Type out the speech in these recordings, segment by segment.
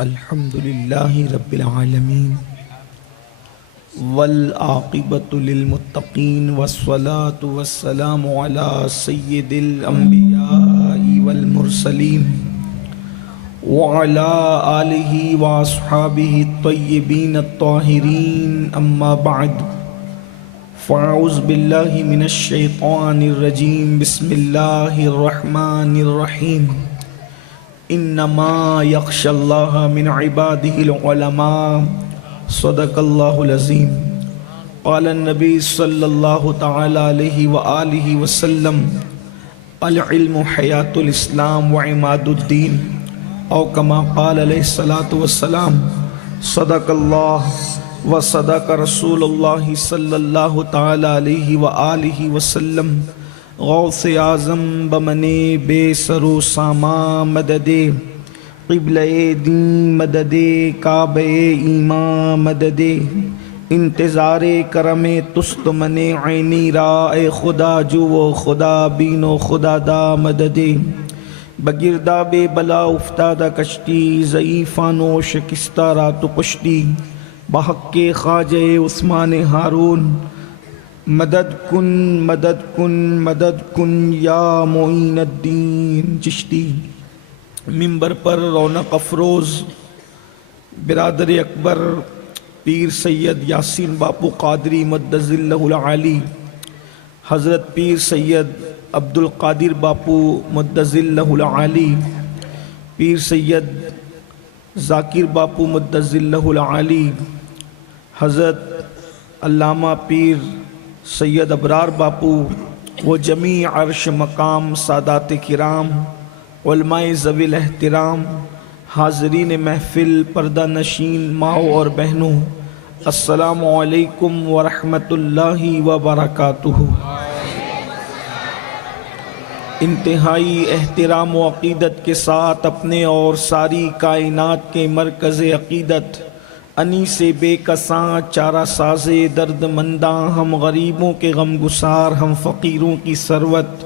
الحمد لله رب العالمين والعاقبة للمتقين والصلاة والسلام على سيد الأنبياء والمرسلين وعلى آله وأصحابه الطيبين الطاهرين أما بعد فأعوذ بالله من الشيطان الرجيم بسم الله الرحمن الرحيم انما یخشی اللہ من عباده العلماء صدق اللہ العظیم قال النبی صلی اللہ تعالی علیہ وآلہ وسلم العلم حیات الاسلام وعماد الدین او کما قال علیہ الصلاۃ والسلام صدق اللہ وصدق رسول اللہ صلی اللہ تعالی علیہ وآلہ وسلم غوث اعظم بمنے بے سر و ساما مددے قبلہ دین مددے کعبہ ایمان مددے انتظار کرم تست من عینی را اے خدا جو و خدا بین و خدا دا مددے بگرداب بلا افتادہ کشتی ضعیفان و شکستہ رات و پشتی بحق خواجہ عثمان ہارون مدد کن مدد کن مدد کن یا معین الدین چشتی۔ ممبر پر رونق افروز برادر اکبر پیر سید یاسین باپو قادری مدظ اللہ العالی، حضرت پیر سید عبد القادر باپو مدظ اللہ العالی، پیر سید ذاکر باپو مدظ اللہ العالی، حضرت علامہ پیر سید ابرار باپو و جمیع عرش مقام سادات کرام علماء ذوی الاحترام، حاضرین محفل پردہ نشین ماؤں اور بہنوں، السلام علیکم ورحمۃ اللہ وبرکاتہ۔ انتہائی احترام و عقیدت کے ساتھ اپنے اور ساری کائنات کے مرکز عقیدت انی سے بے کساں چارہ سازے درد منداں، ہم غریبوں کے غم گسار، ہم فقیروں کی ثروت،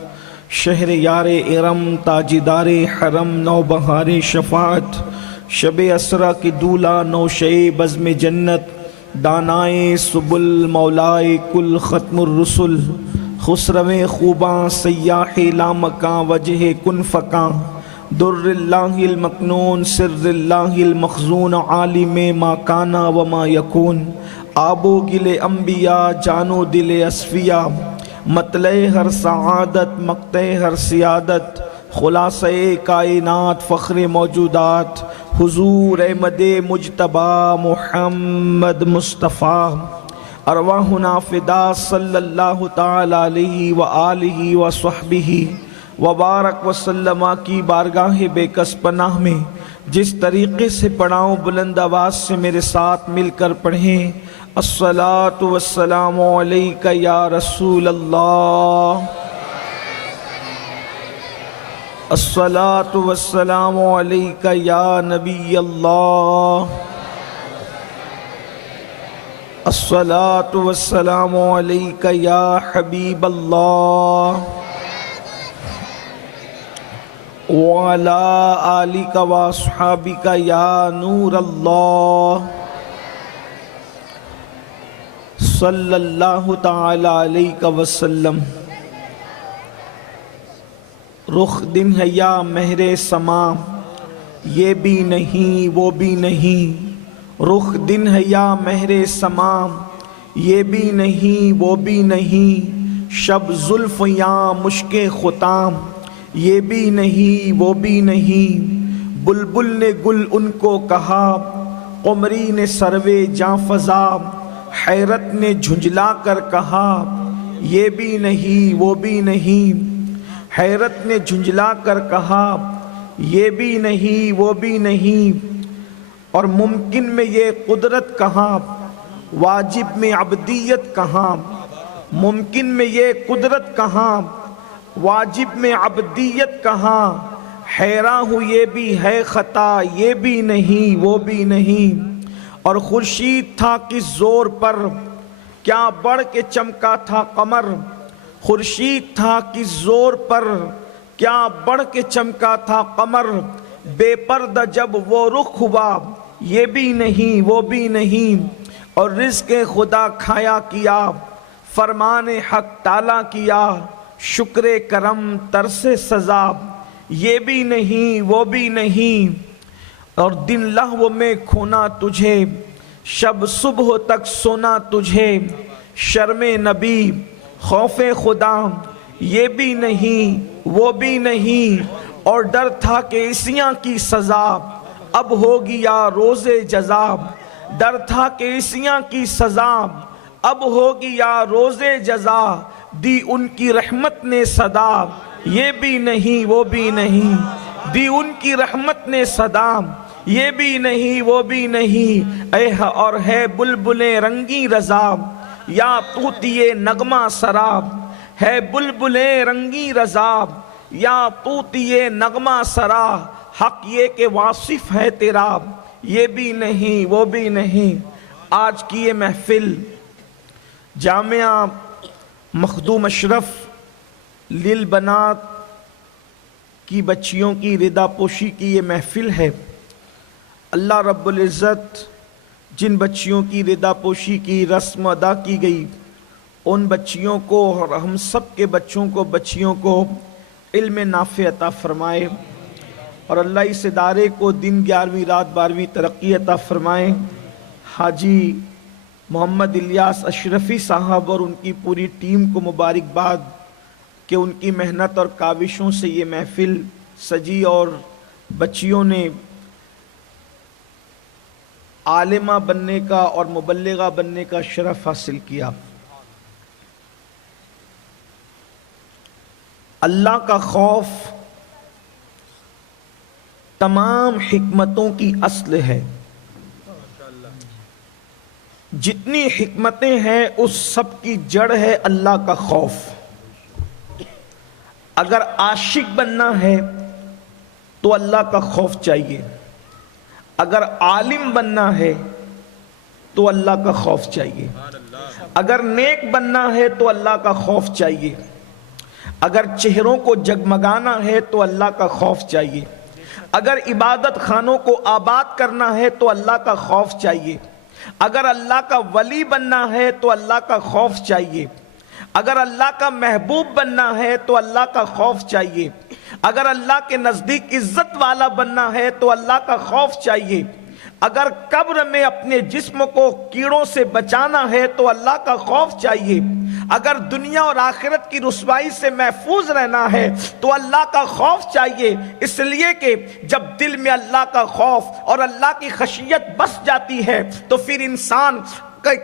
شہر یار ارم تاجدار حرم، نو بہار شفاعت، شب اسرا کی دولہ، نوشے بزم جنت، دانائے سبل مولائے کل ختم الرسل، خسرو خوباں سیاح لامکاں وجہ کن فکاں، در اللہ المکنون سر اللہ المخزون، عالم ما کانا وما یکون، آب و گل انبیاء جان و دل اصفیاء، مطلع ہر سعادت مقطع ہر سیادت، خلاصہ کائنات فخر موجودات، حضور احمد مجتبی محمد مصطفیٰ، ارواحنا فدا صلی اللہ تعالی علیہ وآلہ وصحبہ وبارک وسلم کی بارگاہ بے کس پناہ میں جس طریقے سے پڑھاؤں بلند آواز سے میرے ساتھ مل کر پڑھیں۔ الصلاۃ والسلام علیک یا رسول اللہ، الصلاۃ والسلام علیک یا نبی اللہ، الصلاۃ والسلام علیک یا حبیب اللہ، وعلى آلك وأصحابك یا نور اللہ، صلی اللہ تعالی علیہ وسلم۔ رخ دن ہے یا مہر سما، یہ بھی نہیں وہ بھی نہیں، رخ دن ہے یا مہر سما، یہ بھی نہیں وہ بھی نہیں، شب زلف یا مشک ختام، یہ بھی نہیں وہ بھی نہیں، بلبل نے گل ان کو کہا، قمری نے سروے جاں فضا، حیرت نے جھنجلا کر کہا، یہ بھی نہیں وہ بھی نہیں، حیرت نے جھنجلا کر کہا، یہ بھی نہیں وہ بھی نہیں، اور ممکن میں یہ قدرت کہاں، واجب میں عبدیت کہاں، ممکن میں یہ قدرت کہاں، واجب میں عبدیت کہاں، حیران ہوں یہ بھی ہے خطا، یہ بھی نہیں وہ بھی نہیں، اور خورشید تھا کس زور پر، کیا بڑھ کے چمکا تھا قمر، خورشید تھا کس زور پر، کیا بڑھ کے چمکا تھا قمر، بے پردہ جب وہ رخ ہوا، یہ بھی نہیں وہ بھی نہیں، اور رزق خدا کھایا کیا، فرمان حق ٹالا کیا، شکر کرم ترس سزا، یہ بھی نہیں وہ بھی نہیں، اور دن لہو میں کھونا تجھے، شب صبح تک سونا تجھے، شرم نبی خوف خدا، یہ بھی نہیں وہ بھی نہیں، اور ڈر تھا کہ عصیاں کی سزا اب ہوگی یا روز جزا، ڈر تھا کہ عصیاں کی سزا اب ہوگی یا روز جزا، دی ان کی رحمت نے صدا، یہ بھی نہیں وہ بھی نہیں، دی ان کی رحمت نے صدا، یہ بھی نہیں وہ بھی نہیں، اے اور ہے بلبلیں رنگی رضا، یا طوطی نغمہ سراب، ہے بلبلیں رنگی رضا، یا طوطی نغمہ سرا، حق یہ کہ واصف ہے تیرا، یہ بھی نہیں وہ بھی نہیں۔ آج کی یہ محفل جامعہ مخدوم اشرف للبنات کی بچیوں کی ردا پوشی کی یہ محفل ہے۔ اللہ رب العزت جن بچیوں کی ردا پوشی کی رسم ادا کی گئی، ان بچیوں کو اور ہم سب کے بچوں کو بچیوں کو علم نافع عطا فرمائے، اور اللہ اس ادارے کو دن 11ویں رات 12ویں ترقی عطا فرمائے۔ حاجی محمد الیاس اشرفی صاحب اور ان کی پوری ٹیم کو مبارکباد کہ ان کی محنت اور کاوشوں سے یہ محفل سجی اور بچیوں نے عالمہ بننے کا اور مبلغہ بننے کا شرف حاصل کیا۔ اللہ کا خوف تمام حکمتوں کی اصل ہے۔ جتنی حکمتیں ہیں اس سب کی جڑ ہے اللہ کا خوف۔ اگر عاشق بننا ہے تو اللہ کا خوف چاہیے، اگر عالم بننا ہے تو اللہ کا خوف چاہیے، اگر نیک بننا ہے تو اللہ کا خوف چاہیے، اگر چہروں کو جگمگانا ہے تو اللہ کا خوف چاہیے، اگر عبادت خانوں کو آباد کرنا ہے تو اللہ کا خوف چاہیے، اگر اللہ کا ولی بننا ہے تو اللہ کا خوف چاہیے، اگر اللہ کا محبوب بننا ہے تو اللہ کا خوف چاہیے، اگر اللہ کے نزدیک عزت والا بننا ہے تو اللہ کا خوف چاہیے، اگر قبر میں اپنے جسم کو کیڑوں سے بچانا ہے تو اللہ کا خوف چاہیے، اگر دنیا اور آخرت کی رسوائی سے محفوظ رہنا ہے تو اللہ کا خوف چاہیے، اس لیے کہ جب دل میں اللہ کا خوف اور اللہ کی خشیت بس جاتی ہے تو پھر انسان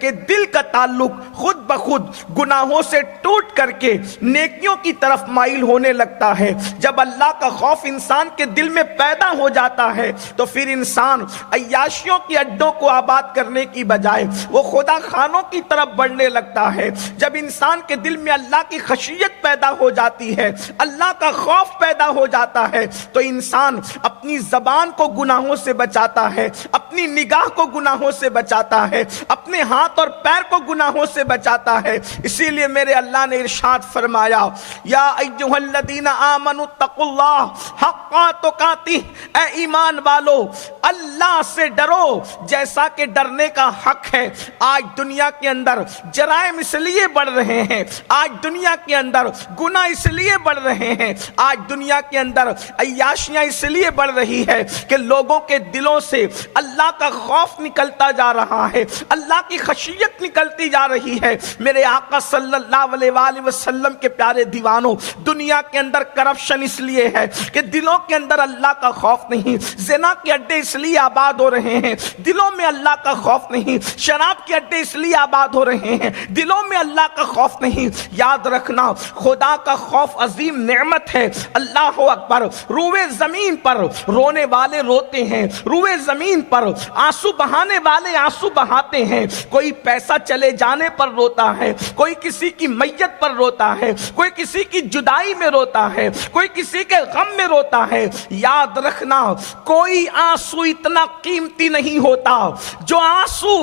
کہ دل کا تعلق خود بخود گناہوں سے ٹوٹ کر کے نیکیوں کی طرف مائل ہونے لگتا ہے۔ جب اللہ کا خوف انسان کے دل میں پیدا ہو جاتا ہے تو پھر انسان عیاشیوں کے اڈوں کو آباد کرنے کی بجائے وہ خدا خانوں کی طرف بڑھنے لگتا ہے۔ جب انسان کے دل میں اللہ کی خشیت پیدا ہو جاتی ہے، اللہ کا خوف پیدا ہو جاتا ہے، تو انسان اپنی زبان کو گناہوں سے بچاتا ہے، اپنی نگاہ کو گناہوں سے بچاتا ہے، اپنے ہاتھ اور پیر کو گناہوں سے بچاتا ہے۔ اسی لیے میرے اللہ نے ارشاد فرمایا، یا ایھا الذین آمنوا اتقوا اللہ حق تقاتہ، اے ایمان والو اللہ سے ڈرو جیسا کہ ڈرنے کا حق ہے۔ آج دنیا کے اندر جرائم اس لیے بڑھ رہے ہیں، آج دنیا کے اندر گناہ اس لیے بڑھ رہے ہیں، آج دنیا کے اندر عیاشیاں اس لیے بڑھ رہی ہے کہ لوگوں کے دلوں سے اللہ کا خوف نکلتا جا رہا ہے، اللہ کی خشیت نکلتی جا رہی ہے۔ میرے آقا صلی اللہ علیہ وآلہ وسلم کے پیارے دیوانوں، دنیا کے اندر کرپشن اس لیے ہے کہ دلوں کے اندر اللہ کا خوف نہیں، زنا کے اڈے اس لیے آباد ہو رہے ہیں، دلوں میں اللہ کا خوف نہیں، شراب کے اڈے اس لیے آباد ہو رہے ہیں، دلوں میں اللہ کا خوف نہیں۔ یاد رکھنا، خدا کا خوف عظیم نعمت ہے۔ اللہ اکبر، روئے زمین پر رونے والے روتے ہیں، روئے زمین پر آنسو بہانے والے آنسو بہاتے ہیں، کوئی پیسہ چلے جانے پر روتا ہے، کوئی کسی کی میت پر روتا ہے، کوئی کسی کی جدائی میں روتا ہے، کوئی کسی کے غم میں روتا ہے۔ یاد رکھنا کوئی آنسو اتنا قیمتی نہیں ہوتا جو آنسو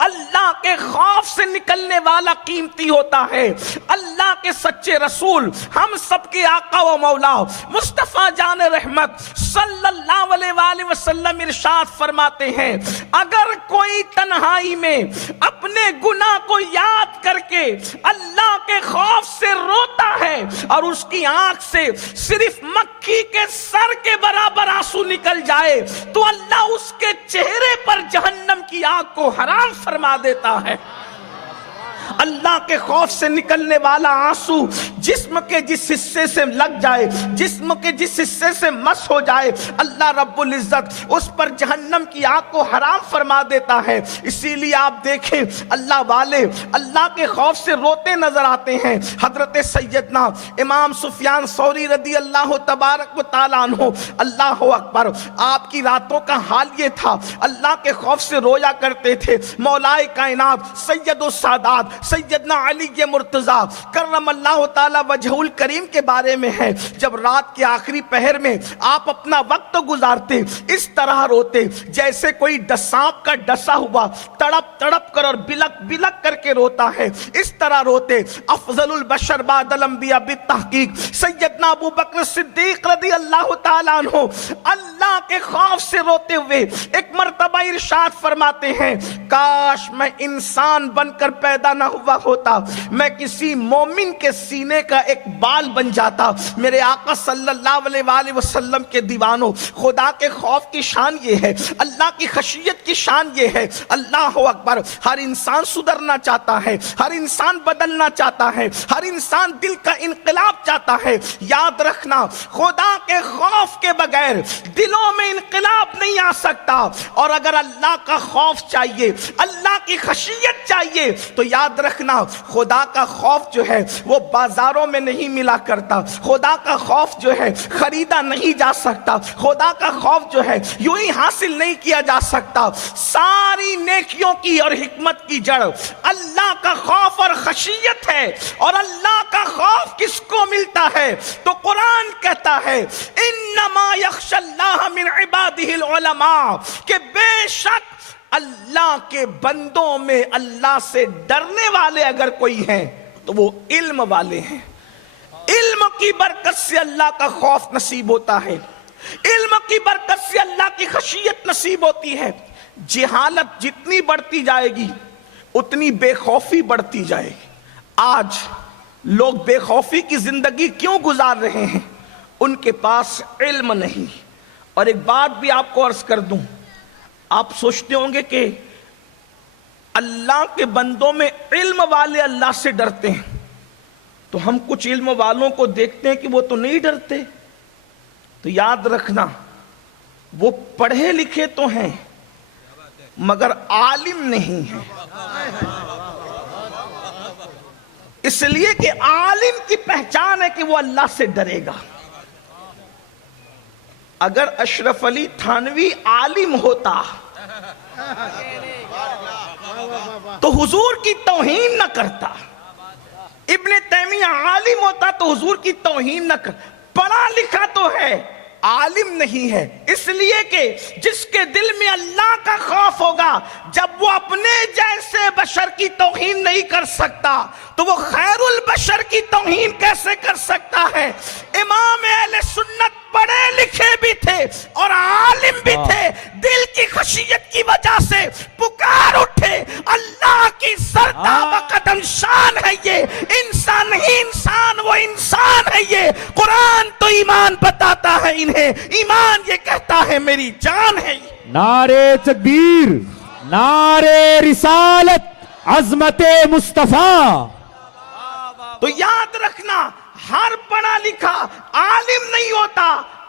اللہ کے خوف سے نکلنے والا قیمتی ہوتا ہے۔ اللہ کے سچے رسول، ہم سب کے آقا و مولا مصطفیٰ جان رحمت صلی اللہ علیہ وآلہ وسلم ارشاد فرماتے ہیں، اگر کوئی تنہائی میں اپنے گناہ کو یاد کر کے اللہ کے خوف سے روتا ہے اور اس کی آنکھ سے صرف مکھی کے سر کے برابر آنسو نکل جائے تو اللہ اس کے چہرے پر جہنم کی آگ کو حرام فرما دیتا ہے۔ اللہ کے خوف سے نکلنے والا آنسو جسم کے جس حصے سے لگ جائے، جسم کے جس حصے سے مس ہو جائے، اللہ رب العزت اس پر جہنم کی آگ کو حرام فرما دیتا ہے۔ اسی لیے آپ دیکھیں اللہ والے اللہ کے خوف سے روتے نظر آتے ہیں۔ حضرت سیدنا امام سفیان ثوری رضی اللہ تبارک و تعالیٰ عنہ، اللہ اکبر، آپ کی راتوں کا حال یہ تھا، اللہ کے خوف سے رویا کرتے تھے۔ مولائے کائنات سید السادات سیدنا علی مرتضیٰ کرم اللہ تعالی وجہ الکریم کے بارے میں ہے، جب رات کے آخری پہر میں آپ اپنا وقت گزارتے اس طرح روتے جیسے کوئی سانپ کا ڈسا ہوا تڑپ تڑپ کر اور بلک بلک کر کے روتا ہے، اس طرح روتے۔ افضل البشر بعد الانبیاء بالتحقیق سیدنا ابو بکر صدیق رضی اللہ تعالیٰ عنہ اللہ کے خوف سے روتے ہوئے ایک مرتبہ ارشاد فرماتے ہیں، کاش میں انسان بن کر پیدا نہ ہوا ہوتا، میں کسی مومن کے سینے کا ایک بال بن جاتا۔ میرے آقا صلی اللہ علیہ وآلہ وسلم کے دیوانوں، خدا کے خوف کی شان یہ ہے، اللہ کی خشیت کی شان یہ ہے۔ اللہ اکبر، ہر انسان سدھرنا چاہتا ہے، ہر انسان بدلنا چاہتا ہے، ہر انسان دل کا انقلاب چاہتا ہے۔ یاد رکھنا خدا کے خوف کے بغیر دلوں میں انقلاب نہیں آ سکتا، اور اگر اللہ کا خوف چاہیے، اللہ کی خشیت چاہیے تو یاد رکھنا خدا کا خوف جو ہے وہ بازاروں میں نہیں ملا کرتا، خدا کا خوف جو ہے خریدا نہیں جا سکتا، خدا کا خوف جو ہے یوں ہی حاصل نہیں کیا جا سکتا۔ ساری نیکیوں کی اور حکمت کی جڑ اللہ کا خوف اور خشیت ہے، اور اللہ کا خوف کس کو ملتا ہے تو قرآن کہتا ہے انما یخشی اللہ من عبادہ العلماء، کہ بے شک اللہ کے بندوں میں اللہ سے ڈرنے والے اگر کوئی ہیں تو وہ علم والے ہیں۔ علم کی برکت سے اللہ کا خوف نصیب ہوتا ہے، علم کی برکت سے اللہ کی خشیت نصیب ہوتی ہے۔ جہالت جتنی بڑھتی جائے گی اتنی بے خوفی بڑھتی جائے گی۔ آج لوگ بے خوفی کی زندگی کیوں گزار رہے ہیں؟ ان کے پاس علم نہیں۔ اور ایک بات بھی آپ کو عرض کر دوں، آپ سوچتے ہوں گے کہ اللہ کے بندوں میں علم والے اللہ سے ڈرتے ہیں، تو ہم کچھ علم والوں کو دیکھتے ہیں کہ وہ تو نہیں ڈرتے۔ تو یاد رکھنا وہ پڑھے لکھے تو ہیں مگر عالم نہیں ہیں، اس لیے کہ عالم کی پہچان ہے کہ وہ اللہ سے ڈرے گا۔ اگر اشرف علی تھانوی عالم ہوتا تو حضور کی توہین نہ کرتا، ابن تیمیہ عالم ہوتا تو حضور کی توہین نہ کرتا۔ پڑھا لکھا تو ہے، عالم نہیں ہے، اس لیے کہ جس کے دل میں اللہ کا خوف ہوگا جب وہ اپنے جیسے بشر کی توہین نہیں کر سکتا تو وہ خیر البشر کی توہین کیسے کر سکتا ہے؟ امام اہل سنت پڑھے لکھے بھی تھے اور عالم بھی تھے، دل کی خشیت کی وجہ سے پکار اٹھے، اللہ کی سردہ بقدم شان ہے یہ، انسان ہی انسان، وہ انسان ہے یہ۔ قرآن تو ایمان بتاتا ہے انہیں، ایمان یہ کہتا ہے میری جان ہے یہ۔ نعرے تکبیر، نعرے رسالت، عظمت مصطفیٰ۔ تو یاد رکھنا ہر پڑھا لکھا عالم نہیں ہوتا،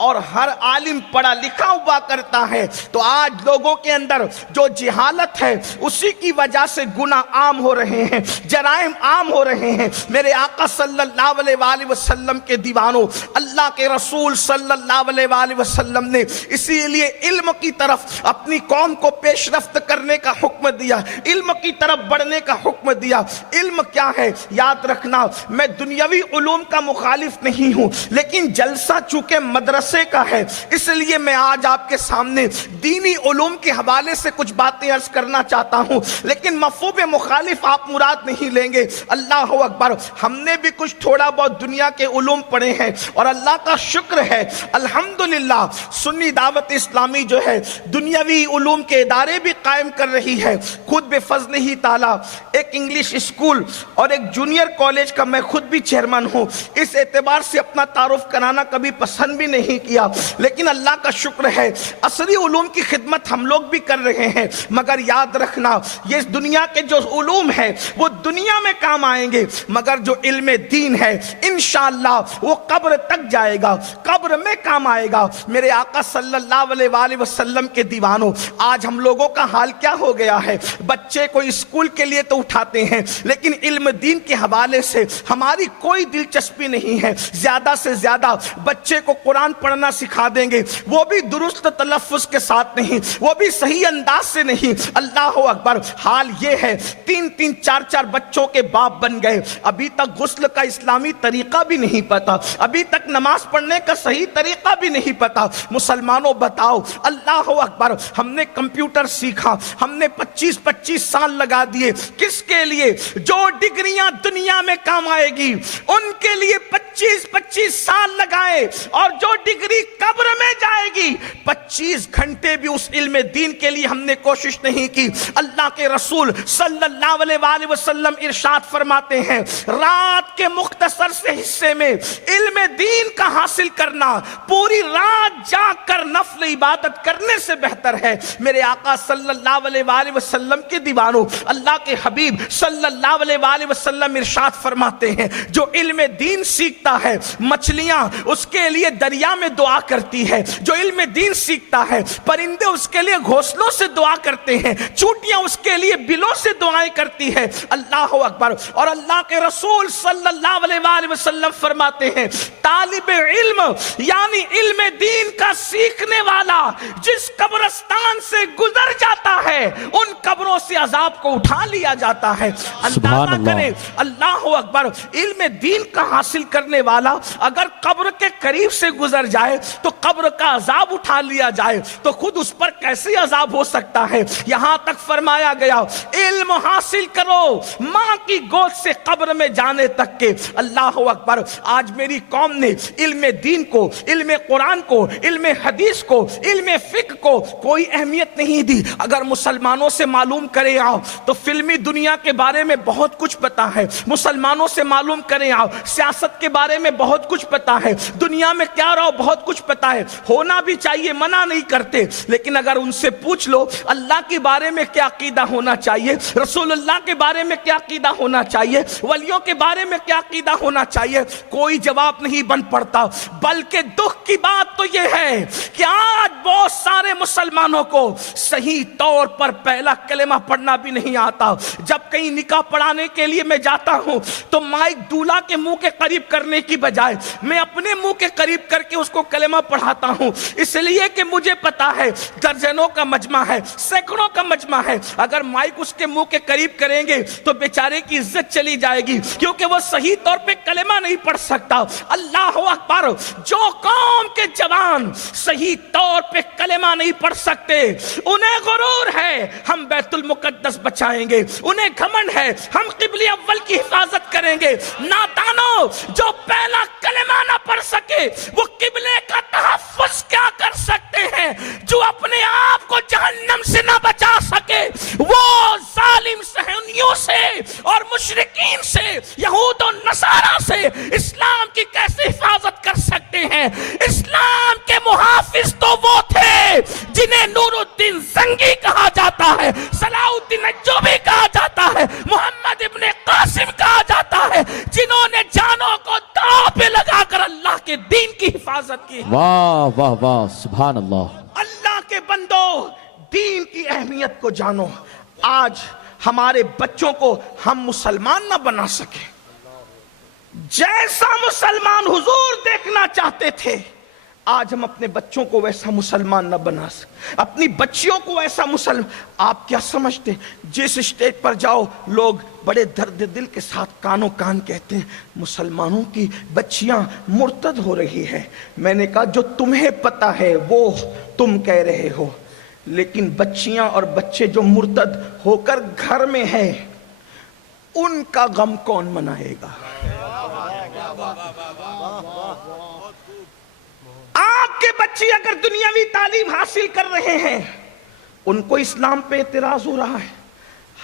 اور ہر عالم پڑھا لکھا ہوا کرتا ہے، تو آج لوگوں کے اندر جو جہالت ہے اسی کی وجہ سے گناہ عام ہو رہے ہیں، جرائم عام ہو رہے ہیں۔ میرے آقا صلی اللہ علیہ وآلہ وسلم کے دیوانوں، اللہ کے رسول صلی اللہ علیہ وآلہ وسلم نے اسی لیے علم کی طرف اپنی قوم کو پیش رفت کرنے کا حکم دیا، علم کی طرف بڑھنے کا حکم دیا۔ علم کیا ہے؟ یاد رکھنا، میں دنیاوی علوم کا مخالف نہیں ہوں، لیکن جلسہ چونکہ مدرسے کا ہے اس لیے میں آج آپ کے سامنے دینی علوم کے حوالے سے کچھ باتیں عرض کرنا چاہتا ہوں، لیکن مفہوم مخالف آپ مراد نہیں لیں گے۔ اللہ اکبر، ہم نے بھی کچھ تھوڑا بہت دنیا کے علوم پڑھے ہیں اور اللہ کا شکر ہے الحمدللہ سنی دعوت اسلامی جو ہے دنیاوی علوم کے ادارے بھی قائم کر رہی ہے۔ خود بفضل ہی تعالی ایک انگلش اسکول اور ایک جونیئر کالج کا میں خود بھی چیئرمین ہوں، اس اعتبار سے اپنا تعارف کرانا کبھی پسند بھی نہیں کیا، لیکن اللہ کا شکر ہے عصری علوم کی خدمت ہم لوگ بھی کر رہے ہیں۔ مگر یاد رکھنا، یہ دنیا کے جو علوم ہے وہ دنیا میں کام آئیں گے، مگر جو علم دین ہے انشاءاللہ وہ قبر تک جائے گا، قبر میں کام آئے گا۔ میرے آقا صلی اللہ علیہ وآلہ وسلم کے دیوانوں، آج ہم لوگوں کا حال کیا ہو گیا ہے؟ بچے کو اسکول کے لیے تو اٹھاتے ہیں لیکن علم دین کے حوالے سے ہماری کوئی دلچسپی نہیں ہے۔ زیادہ سے زیادہ بچے کو قرآن پڑھنا سکھا دیں گے، وہ بھی درست تلفظ کے ساتھ نہیں، وہ بھی صحیح انداز سے نہیں۔ اللہ اکبر، حال یہ ہے 3-3 4-4 بچوں کے باپ بن گئے، ابھی تک غسل کا اسلامی طریقہ بھی نہیں پتا، ابھی تک نماز پڑھنے کا صحیح طریقہ بھی نہیں پتا۔ مسلمانوں بتاؤ، اللہ اکبر، ہم نے کمپیوٹر سیکھا، ہم نے 25 سال لگا دیے، کس کے لیے؟ جو ڈگریاں دنیا میں کام آئے گی ان کے لیے 25 سال لگائے، اور جو ڈگری قبر میں جائے گی 25 گھنٹے بھی اس علم دین کے لیے ہم نے کوشش نہیں کی۔ اللہ کے رسول صلی اللہ علیہ وآلہ وسلم ارشاد فرماتے ہیں، رات کے مختصر سے حصے میں علم دین کا حاصل کرنا پوری رات جاگ کر نفل عبادت کرنے سے بہتر ہے۔ میرے آقا صلی اللہ علیہ وآلہ وسلم کے دیوانوں، اللہ کے حبیب صلی اللہ علیہ وآلہ وسلم ارشاد فرماتے ہیں، جو علم دین سیکھتا ہے مچھلیاں اس کے لیے دریا میں دعا کرتی ہے، جو علم دین سیکھتا ہے پرندے اس کے لیے گھونسلوں سے دعا کرتے ہیں، چوٹیاں اس کے لیے بلوں سے دعائیں کرتی ہے۔ اللہ اکبر، اور اللہ کے رسول صلی اللہ علیہ وآلہ وسلم فرماتے ہیں، طالب علم یعنی علم دین کا سیکھنے والا جس قبرستان سے گزر جاتا ہے ان قبروں سے عذاب کو اٹھا لیا جاتا ہے۔ اندازہ کریں، اللہ اکبر، علم دین کا حاصل کرنے والا اگر قبر کے قریب سے گزر جائے تو قبر کا عذاب اٹھا لیا جائے تو خود اس پر کیسے عذاب ہو سکتا ہے؟ یہاں تک فرمایا گیا علم حاصل کرو ماں کی گود سے قبر میں جانے تک کے۔ اللہ اکبر، آج میری قوم نے علم دین کو، علم قرآن کو، علم حدیث کو، علم فقہ کو کوئی اہمیت نہیں دی۔ اگر مسلمانوں سے معلوم کرے آؤ تو فلمی دنیا کے بارے میں بہت کچھ پتا ہے، مسلمانوں سے معلوم کریں آؤ سیاست کے بارے میں بہت کچھ پتا ہے، دنیا میں کیا رہو بہت کچھ پتا ہے، ہونا بھی چاہیے، منع نہیں کرتے، لیکن اگر ان سے پوچھ لو اللہ کے بارے میں کیا عقیدہ ہونا چاہیے، رسول اللہ کے بارے میں کیا عقیدہ ہونا چاہیے، ولیوں کے بارے میں کیا عقیدہ ہونا چاہیے، کوئی جواب نہیں بن پڑتا۔ بلکہ دکھ کی بات تو یہ ہے کہ آج بہت سارے مسلمانوں کو صحیح طور پر پہلا کلمہ پڑھنا بھی نہیں آتا۔ جب کہیں نکاح پڑھانے کے لیے میں جاتا ہوں تو مائک دولہا کے منہ کے قریب کرنے کی بجائے میں اپنے منہ کے قریب کر کے اس کو کلمہ پڑھاتا ہوں، اس لیے کہ مجھے پتا ہے درجنوں کا مجمع ہے، سینکڑوں کا مجمع ہے، اگر مائک اس کے منہ کے قریب کریں گے تو بیچارے کی عزت چلی جائے گی کیونکہ وہ صحیح طور پہ کلمہ نہیں پڑھ سکتا۔ اللہ اکبر، جو قوم کے جوان صحیح طور پہ کلمہ نہیں پڑھ سکتے انہیں غرور ہے ہم بیت المقدس بچائیں گے، انہیں گھمنڈ ہے ہم قبلہ اول کی حفاظت کریں گے۔ نادانو، جو پہلا کلمہ نہ پڑھ سکے وہ قبلے کا تحفظ کیا کر سکتے ہیں؟ جو اپنے آپ کو جہنم سے نہ بچا سکے وہ ظالم صہیونیوں سے اور مشرکین سے، یہود و نصارہ سے اسلام کی کیسے حفاظت کر سکتے ہیں؟ اسلام کے محافظ تو وہ تھے جنہیں نور الدین زنگی کہا جاتا ہے، صلاح الدین ایوبی کہا جاتا ہے، محمد ابن قاسم کہا جاتا ہے، جنہوں نے جانوں کو داؤ پہ لگا کر اللہ کے دین کی حفاظت کی۔ کی. واہ واہ واہ سبحان اللہ. اللہ کے بندو دین کی اہمیت کو جانو. آج ہمارے بچوں کو ہم مسلمان نہ بنا سکے. جیسا مسلمان حضور دیکھنا چاہتے تھے آج ہم اپنے بچوں کو ویسا مسلمان نہ بنا سکتے, اپنی بچیوں کو ایسا مسلمان. آپ کیا سمجھتے ہیں جس اسٹیج پر جاؤ لوگ بڑے درد دل کے ساتھ کانوں کان کہتے ہیں مسلمانوں کی بچیاں مرتد ہو رہی ہیں. میں نے کہا جو تمہیں پتا ہے وہ تم کہہ رہے ہو, لیکن بچیاں اور بچے جو مرتد ہو کر گھر میں ہیں ان کا غم کون منائے گا؟ آپ کے بچے اگر دنیاوی تعلیم حاصل کر رہے ہیں ان کو اسلام پہ اعتراض ہو رہا ہے,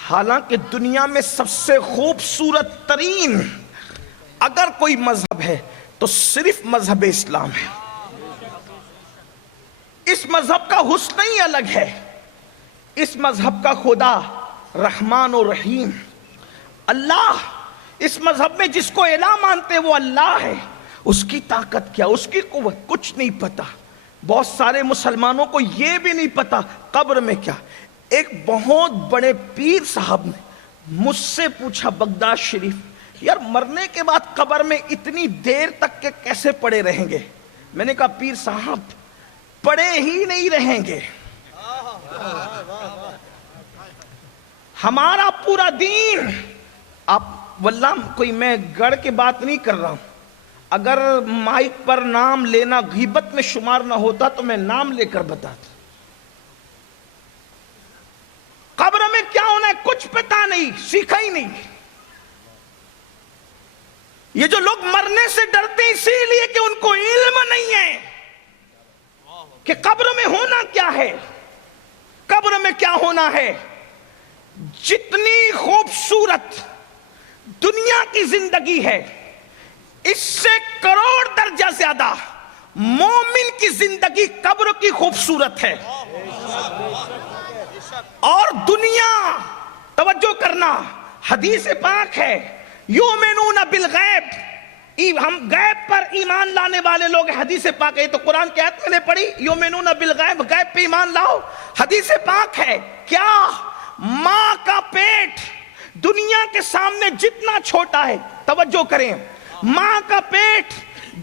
حالانکہ دنیا میں سب سے خوبصورت ترین اگر کوئی مذہب ہے تو صرف مذہب اسلام ہے. اس مذہب کا حسن ہی الگ ہے. اس مذہب کا خدا رحمان و رحیم اللہ, اس مذہب میں جس کو الہ مانتے وہ اللہ ہے. اس کی طاقت کیا, اس کی قوت کچھ نہیں پتا. بہت سارے مسلمانوں کو یہ بھی نہیں پتا قبر میں کیا. ایک بہت بڑے پیر صاحب نے مجھ سے پوچھا بغداد شریف, یار مرنے کے بعد قبر میں اتنی دیر تک کے کیسے پڑے رہیں گے؟ میں نے کہا پیر صاحب پڑے ہی نہیں رہیں گے. ہمارا پورا دین, آپ واللہ کوئی میں گڑھ کے بات نہیں کر رہا ہوں, اگر مائک پر نام لینا غیبت میں شمار نہ ہوتا تو میں نام لے کر بتاتا. قبر میں کیا ہونا ہے کچھ پتا نہیں, سیکھا ہی نہیں. یہ جو لوگ مرنے سے ڈرتے ہیں اسی لیے کہ ان کو علم نہیں ہے کہ قبر میں ہونا کیا ہے, قبر میں کیا ہونا ہے. جتنی خوبصورت دنیا کی زندگی ہے اس سے کروڑ درجہ زیادہ مومن کی زندگی قبر کی خوبصورت ہے. اور دنیا, توجہ کرنا, حدیث پاک ہے یؤمنون بالغیب, ہم غیب پر ایمان لانے والے لوگ. حدیث پاک ہے, تو قرآن کی آیت میں نے پڑھی یؤمنون بالغیب, غیب پہ ایمان لاؤ. حدیث پاک ہے کیا ماں کا پیٹ دنیا کے سامنے جتنا چھوٹا ہے, توجہ کریں, ماں کا پیٹ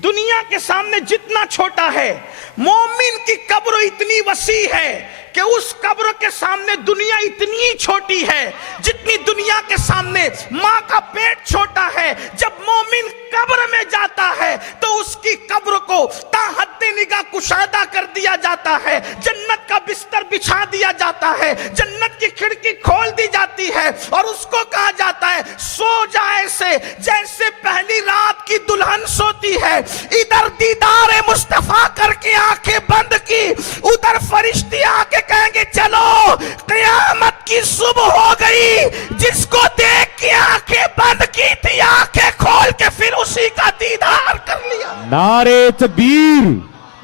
دنیا کے سامنے جتنا چھوٹا ہے, مومن کی قبر اتنی وسیع ہے کہ اس قبر کے سامنے دنیا اتنی چھوٹی ہے جتنی دنیا کے سامنے ماں کا پیٹ چھوٹا ہے. جب مومن قبر میں جاتا ہے تو اس کی قبر کو تا حد نگاہ کشادہ کر دیا جاتا ہے, جنت کا بستر بچھا دیا جاتا ہے, جنت کی کھڑکی کھول دی جاتی ہے اور اس کو کہا جاتا ہے سو جا ایسے جیسے پہلی رات کی دلہن سوتی ہے. ادھر دیدار مصطفیٰ کر کے آنکھیں بند کی, ادھر فرشتے آ کے کہیں گے چلو قیامت کی صبح ہو گئی. جس کو دیکھ کے آنکھیں بند کی تھی آنکھیں کھول کے پھر اسی کا دیدار کر لیا. نعرے تکبیر,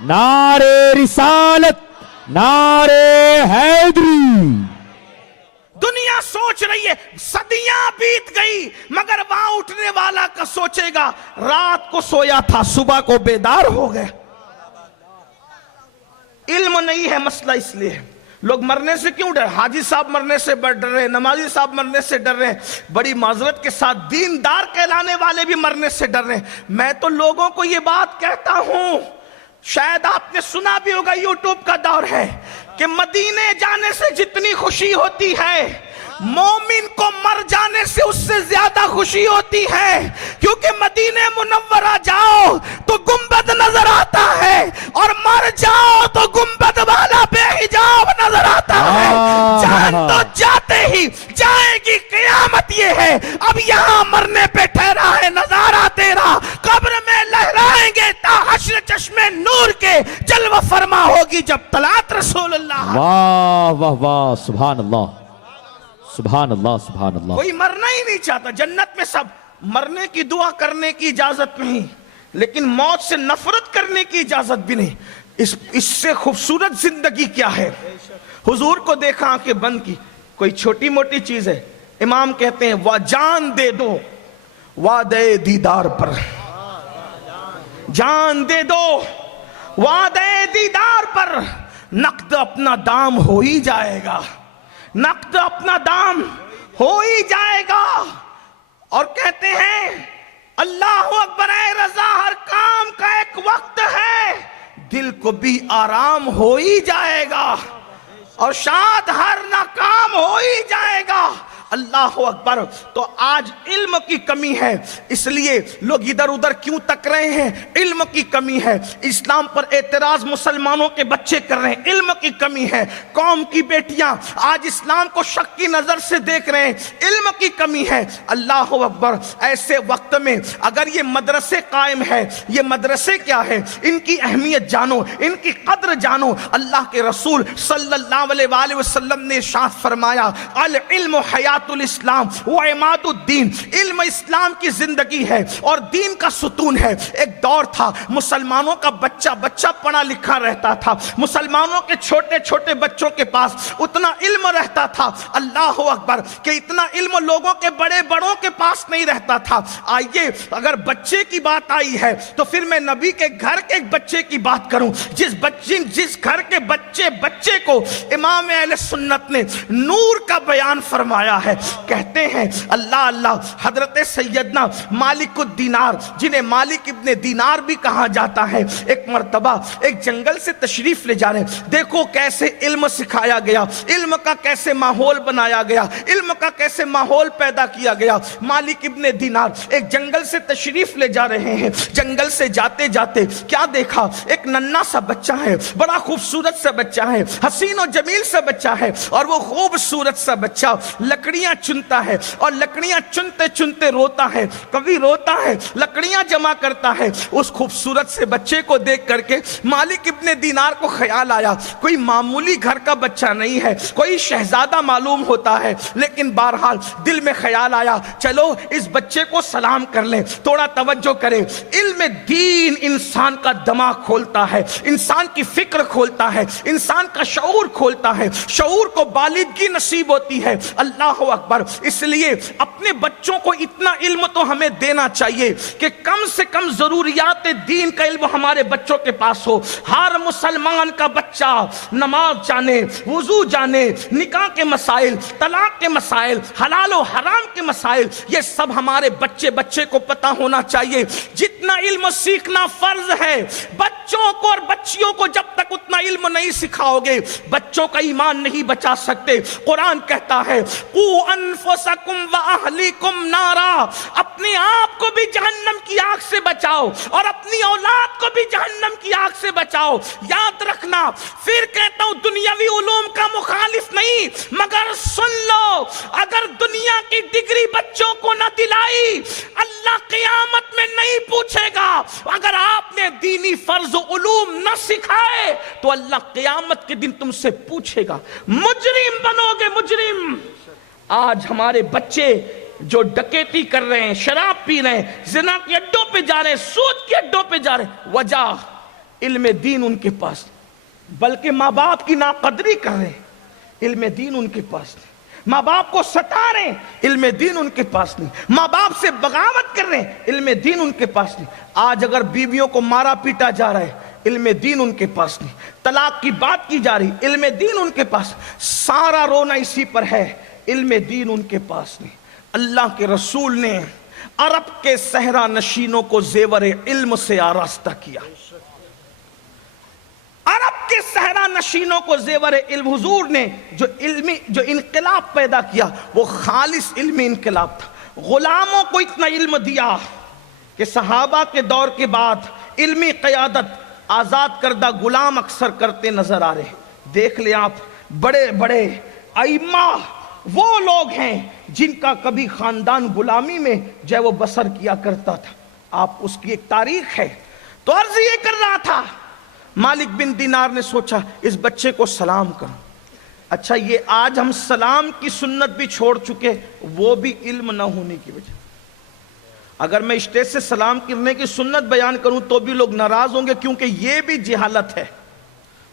نعرے رسالت, نعرے حیدری. دنیا سوچ رہی ہے صدیاں بیت گئی مگر وہاں اٹھنے والا کا سوچے گا رات کو سویا تھا صبح کو بیدار ہو گئے. علم نہیں ہے مسئلہ, اس لیے لوگ مرنے سے کیوں ڈر, حاجی صاحب مرنے سے ڈر رہے ہیں, نمازی صاحب مرنے سے ڈر رہے ہیں, بڑی معذرت کے ساتھ دیندار کہلانے والے بھی مرنے سے ڈر رہے ہیں. میں تو لوگوں کو یہ بات کہتا ہوں, شاید آپ نے سنا بھی ہوگا, یوٹیوب کا دور ہے, کہ مدینے جانے سے جتنی خوشی ہوتی ہے مومن کو مر جانے سے اس سے زیادہ خوشی ہوتی ہے, کیونکہ مدینے منورہ جاؤ تو گنبد نظر آتا ہے اور مر جاؤ تو گنبد والا بے حجاب نظر آتا ہے. جان تو جاتے ہی جائے گی قیامت. یہ ہے اب یہاں مرنے پہ ٹھہرا ہے نظارہ تیرا, قبر میں لہرائیں گے تا حشر چشمے نور کے جلوہ فرما ہوگی جب طلعت رسول اللہ. واہ واہ واہ سبحان اللہ, سبحان اللہ, سبحان اللہ. کوئی مرنا ہی نہیں چاہتا. جنت میں سب مرنے کی دعا کرنے کی اجازت نہیں, لیکن موت سے نفرت کرنے کی اجازت بھی نہیں. اس سے خوبصورت زندگی کیا ہے؟ حضور کو دیکھا آنکھیں بند کی, کوئی چھوٹی موٹی چیز ہے. امام کہتے ہیں وہ جان دے دو وعدے دیدار پر, جان دے دو وعدے دیدار پر نقد اپنا دام ہو ہی جائے گا، نقد اپنا دام ہو ہی جائے گا۔ اور کہتے ہیں اللہ اکبر، اے رضا ہر کام کا ایک وقت ہے، دل کو بھی آرام ہو ہی جائے گا، اور شاید ہر ناکام ہو ہی جائے گا۔ اللہ اکبر۔ تو آج علم کی کمی ہے، اس لیے لوگ ادھر ادھر کیوں تک رہے ہیں؟ علم کی کمی ہے۔ اسلام پر اعتراض مسلمانوں کے بچے کر رہے ہیں، علم کی کمی ہے۔ قوم کی بیٹیاں آج اسلام کو شک کی نظر سے دیکھ رہے ہیں، علم کی کمی ہے۔ اللہ اکبر۔ ایسے وقت میں اگر یہ مدرسے قائم ہے، یہ مدرسے کیا ہے؟ ان کی اہمیت جانو، ان کی قدر جانو۔ اللہ کے رسول صلی اللہ علیہ وآلہ وسلم نے ارشاد فرمایا، العلم حیات الاسلام و عماد الدین، علم اسلام کی زندگی ہے اور دین کا ستون ہے۔ ایک دور تھا مسلمانوں کا بچہ پڑھا لکھا رہتا تھا، مسلمانوں کے چھوٹے چھوٹے بچوں کے پاس اتنا علم رہتا تھا، اللہ اکبر، کہ اتنا علم لوگوں کے بڑے بڑوں کے پاس نہیں رہتا تھا۔ آئیے اگر بچے کی بات آئی ہے تو پھر میں نبی کے گھر کے ایک بچے کی بات کروں، جس گھر کے بچے کو امام اہل سنت نے نور کا بیان فرمایا ہے۔ کہتے ہیں اللہ حضرت سیدنا مالک الدینار، جنہیں مالک ابن دینار بھی کہا جاتا ہے، ایک مرتبہ ایک جنگل سے تشریف لے جا رہے ہیں۔ دیکھو کیسے علم سکھایا گیا، علم کا کیسے ماحول بنایا گیا، علم کا کیسے ماحول پیدا کیا گیا۔ مالک ابن دینار ایک جنگل سے تشریف لے جا رہے ہیں، جنگل سے جاتے جاتے کیا دیکھا؟ ایک ننھا سا بچہ ہے، بڑا خوبصورت سا بچہ ہے، حسین و جمیل سا بچہ ہے، اور وہ خوبصورت سا بچہ لکڑیاں چنتا ہے، اور لکڑیاں چنتے چنتے روتا ہے، کبھی روتا ہے، لکڑیاں جمع کرتا ہے۔ اس خوبصورت سے بچے کو دیکھ کر کے مالک ابن دینار کو خیال آیا، کوئی معمولی گھر کا بچہ نہیں ہے، کوئی شہزادہ معلوم ہوتا ہے، لیکن بہرحال دل میں خیال آیا چلو اس بچے کو سلام کر لیں، تھوڑا توجہ کریں۔ علم دین انسان کا دماغ کھولتا ہے، انسان کی فکر کھولتا ہے، انسان کا شعور کھولتا ہے، شعور کو بالغی نصیب ہوتی ہے۔ اللہ اکبر۔ اس لیے اپنے بچوں کو اتنا علم تو ہمیں دینا چاہیے کہ کم سے کم ضروریات دین کا علم ہمارے بچوں کے پاس ہو۔ ہر مسلمان کا بچہ نماز جانے، وضو جانے، نکاح کے مسائل، طلاق کے مسائل، حلال و حرام کے مسائل، یہ سب ہمارے بچے کو پتا ہونا چاہیے۔ جتنا علم سیکھنا فرض ہے، بچوں کو اور بچیوں کو جب تک اتنا علم نہیں سکھاؤ گے، بچوں کا ایمان نہیں بچا سکتے۔ قرآن کہتا ہے قُوْ أَنفُسَكُمْ وَأَهْلِكُمْ نَارًا، اپنے آپ کو بھی جہنم کی آگ سے بچاؤ اور اپنی اولاد کو بھی جہنم کی آگ سے بچاؤ۔ یاد رکھنا، پھر کہتا ہوں دنیاوی علوم کا مخالف نہیں، مگر سن لو، اگر دنیا کی ڈگری بچوں کو نہ دلائی، اللہ قیامت میں نہیں پوچھے گا۔ اگر آپ نے دینی فرض و علوم نہ سکھائے تو اللہ قیامت کے دن تم سے پوچھے گا، مجرم بنو گے، مجرم۔ آج ہمارے بچے جو ڈکیتی کر رہے ہیں، شراب پی رہے ہیں، زنا کے اڈوں پہ جا رہے ہیں، سود کے اڈوں پہ جا رہے ہیں، وجہ علم دین ان کے پاس، بلکہ ماں باپ کی ناقدری کر رہے ہیں، علم دین ان کے پاس نہیں۔ ماں باپ کو ستا رہے ہیں، علم دین ان کے پاس نہیں۔ ماں باپ سے بغاوت کر رہے ہیں، علم دین ان کے پاس نہیں۔ آج اگر بیویوں کو مارا پیٹا جا رہا ہے، علم دین ان کے پاس نہیں۔ طلاق کی بات کی جا رہی، علم دین ان کے پاس۔ سارا رونا اسی پر ہے، علم دین ان کے پاس نہیں۔ اللہ کے رسول نے عرب کے صحرا نشینوں کو زیور علم سے آراستہ کیا۔ عرب کے صحرا نشینوں کو زیور علم، حضور نے جو انقلاب پیدا کیا وہ خالص علمی انقلاب تھا۔ غلاموں کو اتنا علم دیا کہ صحابہ کے دور کے بعد علمی قیادت آزاد کردہ غلام اکثر کرتے نظر آ رہے ہیں۔ دیکھ لیں آپ، بڑے بڑے ائمہ وہ لوگ ہیں جن کا کبھی خاندان غلامی میں جو ہے وہ بسر کیا کرتا تھا، آپ اس کی ایک تاریخ ہے۔ تو عرض یہ کر رہا تھا، مالک بن دینار نے سوچا اس بچے کو سلام کروں۔ اچھا، یہ آج ہم سلام کی سنت بھی چھوڑ چکے، وہ بھی علم نہ ہونے کی وجہ۔ اگر میں اسٹیج سے سلام کرنے کی سنت بیان کروں تو بھی لوگ ناراض ہوں گے، کیونکہ یہ بھی جہالت ہے۔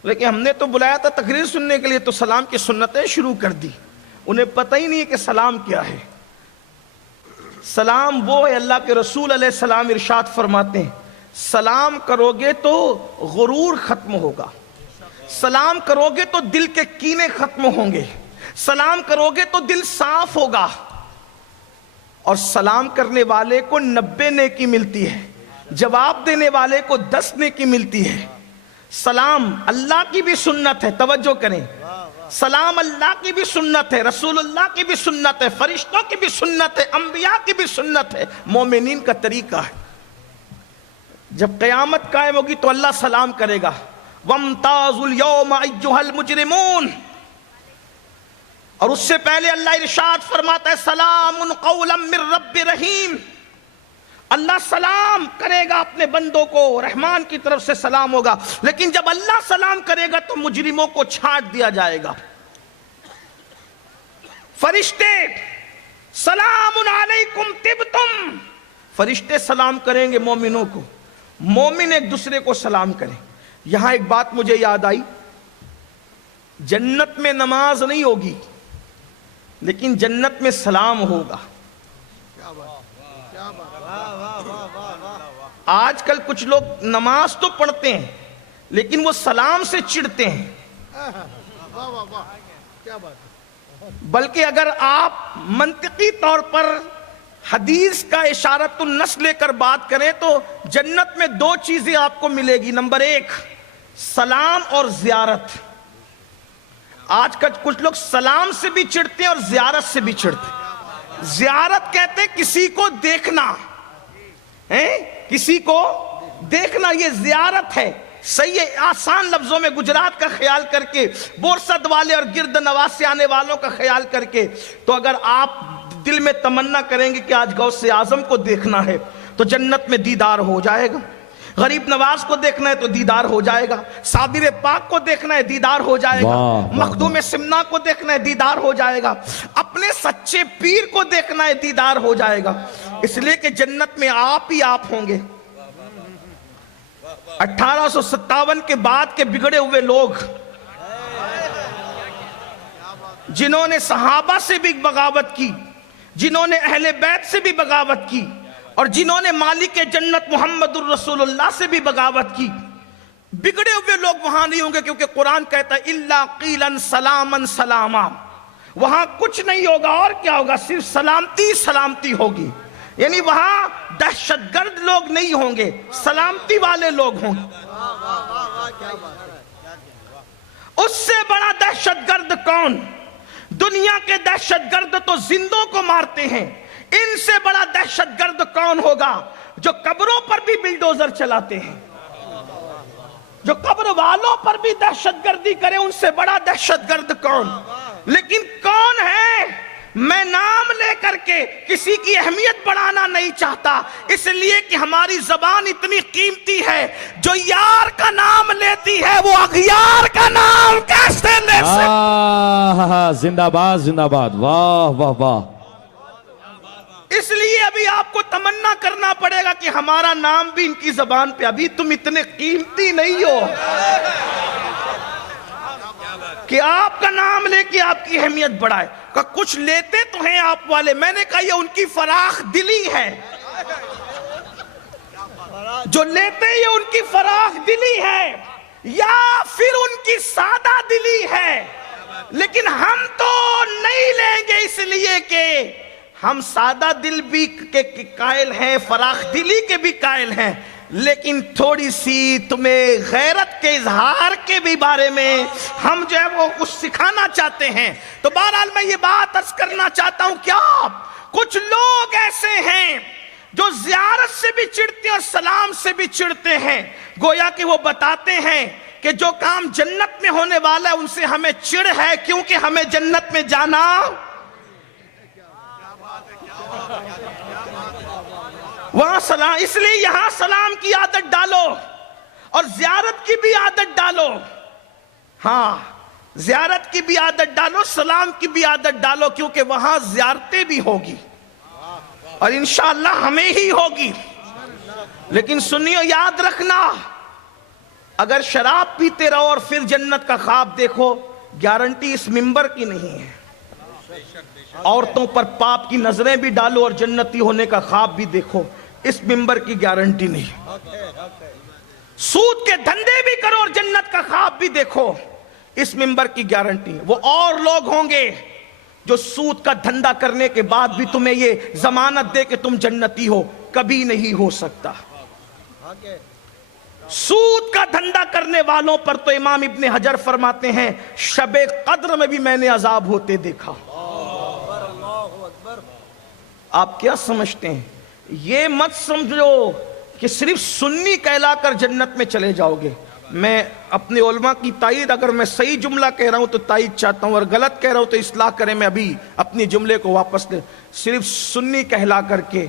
لیکن ہم نے تو بلایا تھا تقریر سننے کے لیے، تو سلام کی سنتیں شروع کر دی۔ انہیں پتہ ہی نہیں ہے کہ سلام کیا ہے۔ سلام وہ ہے، اللہ کے رسول علیہ السلام ارشاد فرماتے ہیں سلام کرو گے تو غرور ختم ہوگا، سلام کرو گے تو دل کے کینے ختم ہوں گے، سلام کرو گے تو دل صاف ہوگا، اور سلام کرنے والے کو 90 نیکی ملتی ہے، جواب دینے والے کو 10 نیکی ملتی ہے۔ سلام اللہ کی بھی سنت ہے، توجہ کریں، سلام اللہ کی بھی سنت ہے، رسول اللہ کی بھی سنت ہے، فرشتوں کی بھی سنت ہے، انبیاء کی بھی سنت ہے، مومنین کا طریقہ ہے۔ جب قیامت قائم ہوگی تو اللہ سلام کرے گا، وَامْتَازُوا الْيَوْمَ أَيُّهَا الْمُجْرِمُونَ، اور اس سے پہلے اللہ ارشاد فرماتا ہے سلام قولا من رب رحیم، اللہ سلام کرے گا اپنے بندوں کو، رحمان کی طرف سے سلام ہوگا۔ لیکن جب اللہ سلام کرے گا تو مجرموں کو چھانٹ دیا جائے گا۔ فرشتے سلام علیکم طبتم، فرشتے سلام کریں گے مومنوں کو، مومن ایک دوسرے کو سلام کریں۔ یہاں ایک بات مجھے یاد آئی، جنت میں نماز نہیں ہوگی لیکن جنت میں سلام ہوگا۔ آج کل کچھ لوگ نماز تو پڑھتے ہیں لیکن وہ سلام سے چڑھتے ہیں، بلکہ اگر آپ منطقی طور پر حدیث کا اشارت النص لے کر بات کریں تو جنت میں 2 چیزیں آپ کو ملے گی۔ نمبر 1 سلام اور زیارت۔ آج کل کچھ لوگ سلام سے بھی چڑھتے ہیں اور زیارت سے بھی چڑھتے ہیں۔ زیارت کہتے ہیں کسی کو دیکھنا، کسی کو دیکھنا، یہ زیارت ہے۔ صحیح ہے، آسان لفظوں میں گجرات کا خیال کر کے، بورسد والے اور گرد نواز سے آنے والوں کا خیال کر کے، تو اگر آپ دل میں تمنا کریں گے کہ آج غوث اعظم کو دیکھنا ہے تو جنت میں دیدار ہو جائے گا، غریب نواز کو دیکھنا ہے تو دیدار ہو جائے گا، صابر پاک کو دیکھنا ہے دیدار ہو جائے گا، مخدوم سمنا کو دیکھنا ہے دیدار ہو جائے گا، اپنے سچے پیر کو دیکھنا ہے دیدار ہو جائے گا، اس لیے کہ جنت میں آپ ہی آپ ہوں گے۔ 1857 کے بعد کے بگڑے ہوئے لوگ جنہوں نے صحابہ سے بھی بغاوت کی، جنہوں نے اہل بیت سے بھی بغاوت کی، اور جنہوں نے مالک جنت محمد الرسول اللہ سے بھی بغاوت کی، بگڑے ہوئے لوگ وہاں نہیں ہوں گے، کیونکہ قرآن کہتا ہے اِلَّا قِيلًا سَلَامًا سَلَامًا، وہاں کچھ نہیں ہوگا، اور کیا ہوگا، صرف سلامتی سلامتی ہوگی۔ یعنی وہاں دہشت گرد لوگ نہیں ہوں گے، سلامتی والے لوگ ہوں گے۔ اس سے بڑا دہشت گرد کون؟ دنیا کے دہشت گرد تو زندوں کو مارتے ہیں، ان سے بڑا دہشت گرد کون ہوگا؟ جو قبروں پر بھی بلڈوزر چلاتے ہیں، جو قبر والوں پر بھی دہشت گردی کرے، ان سے بڑا دہشت گرد کون؟ لیکن کون ہے؟ میں نام لے کر کے کسی کی اہمیت بڑھانا نہیں چاہتا، اس لیے کہ ہماری زبان اتنی قیمتی ہے، جو یار کا نام لیتی ہے وہ اغیار کا نام کیسے لے سکتی؟ زندہ باد زندہ باد، واہ واہ واہ۔ اس لیے ابھی آپ کو تمنا کرنا پڑے گا کہ ہمارا نام بھی ان کی زبان پہ، ابھی تم اتنے قیمتی نہیں ہو کہ آپ کا نام لے کے آپ کی اہمیت بڑھائے۔ کہ کچھ لیتے تو ہیں آپ والے، میں نے کہا یہ ان کی فراخ دلی ہے، جو لیتے یہ ان کی فراخ دلی ہے یا پھر ان کی سادہ دلی ہے، لیکن ہم تو نہیں لیں گے، اس لیے کہ ہم سادہ دل بھی کے قائل ہیں، فراخ دلی کے بھی قائل ہیں، لیکن تھوڑی سی تمہیں غیرت کے اظہار کے بھی بارے میں ہم جو ہے وہ کچھ سکھانا چاہتے ہیں۔ تو بہرحال میں یہ بات عرض کرنا چاہتا ہوں، کیا کچھ لوگ ایسے ہیں جو زیارت سے بھی چڑھتے ہیں اور سلام سے بھی چڑھتے ہیں، گویا کہ وہ بتاتے ہیں کہ جو کام جنت میں ہونے والا ہے ان سے ہمیں چڑ ہے، کیونکہ ہمیں جنت میں جانا۔ وہاں سلام، اس لیے یہاں سلام کی عادت ڈالو اور زیارت کی بھی عادت ڈالو، ہاں زیارت کی بھی عادت ڈالو، سلام کی بھی عادت ڈالو، کیونکہ وہاں زیارتیں بھی ہوگی اور انشاءاللہ ہمیں ہی ہوگی۔ لیکن سنیو، یاد رکھنا، اگر شراب پیتے رہو اور پھر جنت کا خواب دیکھو، گارنٹی اس منبر کی نہیں ہے۔ عورتوں پر پاپ کی نظریں بھی ڈالو اور جنتی ہونے کا خواب بھی دیکھو، اس منبر کی گارنٹی نہیں۔ سود کے دھندے بھی کرو اور جنت کا خواب بھی دیکھو، اس منبر کی گارنٹی ہے۔ وہ اور لوگ ہوں گے جو سود کا دھندا کرنے کے بعد بھی تمہیں یہ ضمانت دے کہ تم جنتی ہو، کبھی نہیں ہو سکتا۔ سود کا دھندا کرنے والوں پر تو امام ابن حجر فرماتے ہیں شب قدر میں بھی میں نے عذاب ہوتے دیکھا۔ آپ کیا سمجھتے ہیں؟ یہ مت سمجھو کہ صرف سنی کہلا کر جنت میں چلے جاؤ گے۔ میں اپنے علماء کی تائید، اگر میں صحیح جملہ کہہ رہا ہوں تو تائید چاہتا ہوں، اور غلط کہہ رہا ہوں تو اصلاح کریں، میں ابھی اپنی جملے کو واپس لے۔ صرف سنی کہلا کر کے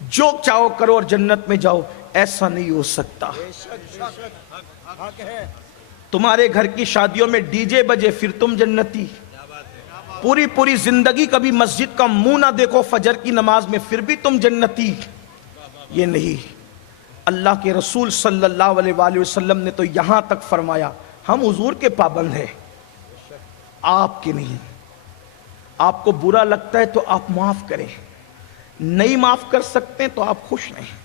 جو چاہو کرو اور جنت میں جاؤ، ایسا نہیں ہو سکتا۔ تمہارے گھر کی شادیوں میں ڈی جے بجے پھر تم جنتی، پوری زندگی کبھی مسجد کا منہ نہ دیکھو فجر کی نماز میں پھر بھی تم جنتی، یہ نہیں۔ اللہ کے رسول صلی اللہ علیہ وآلہ وسلم نے تو یہاں تک فرمایا ہم حضور کے پابند ہیں، آپ کے نہیں۔ آپ کو برا لگتا ہے تو آپ معاف کریں، نہیں معاف کر سکتے تو آپ خوش نہیں۔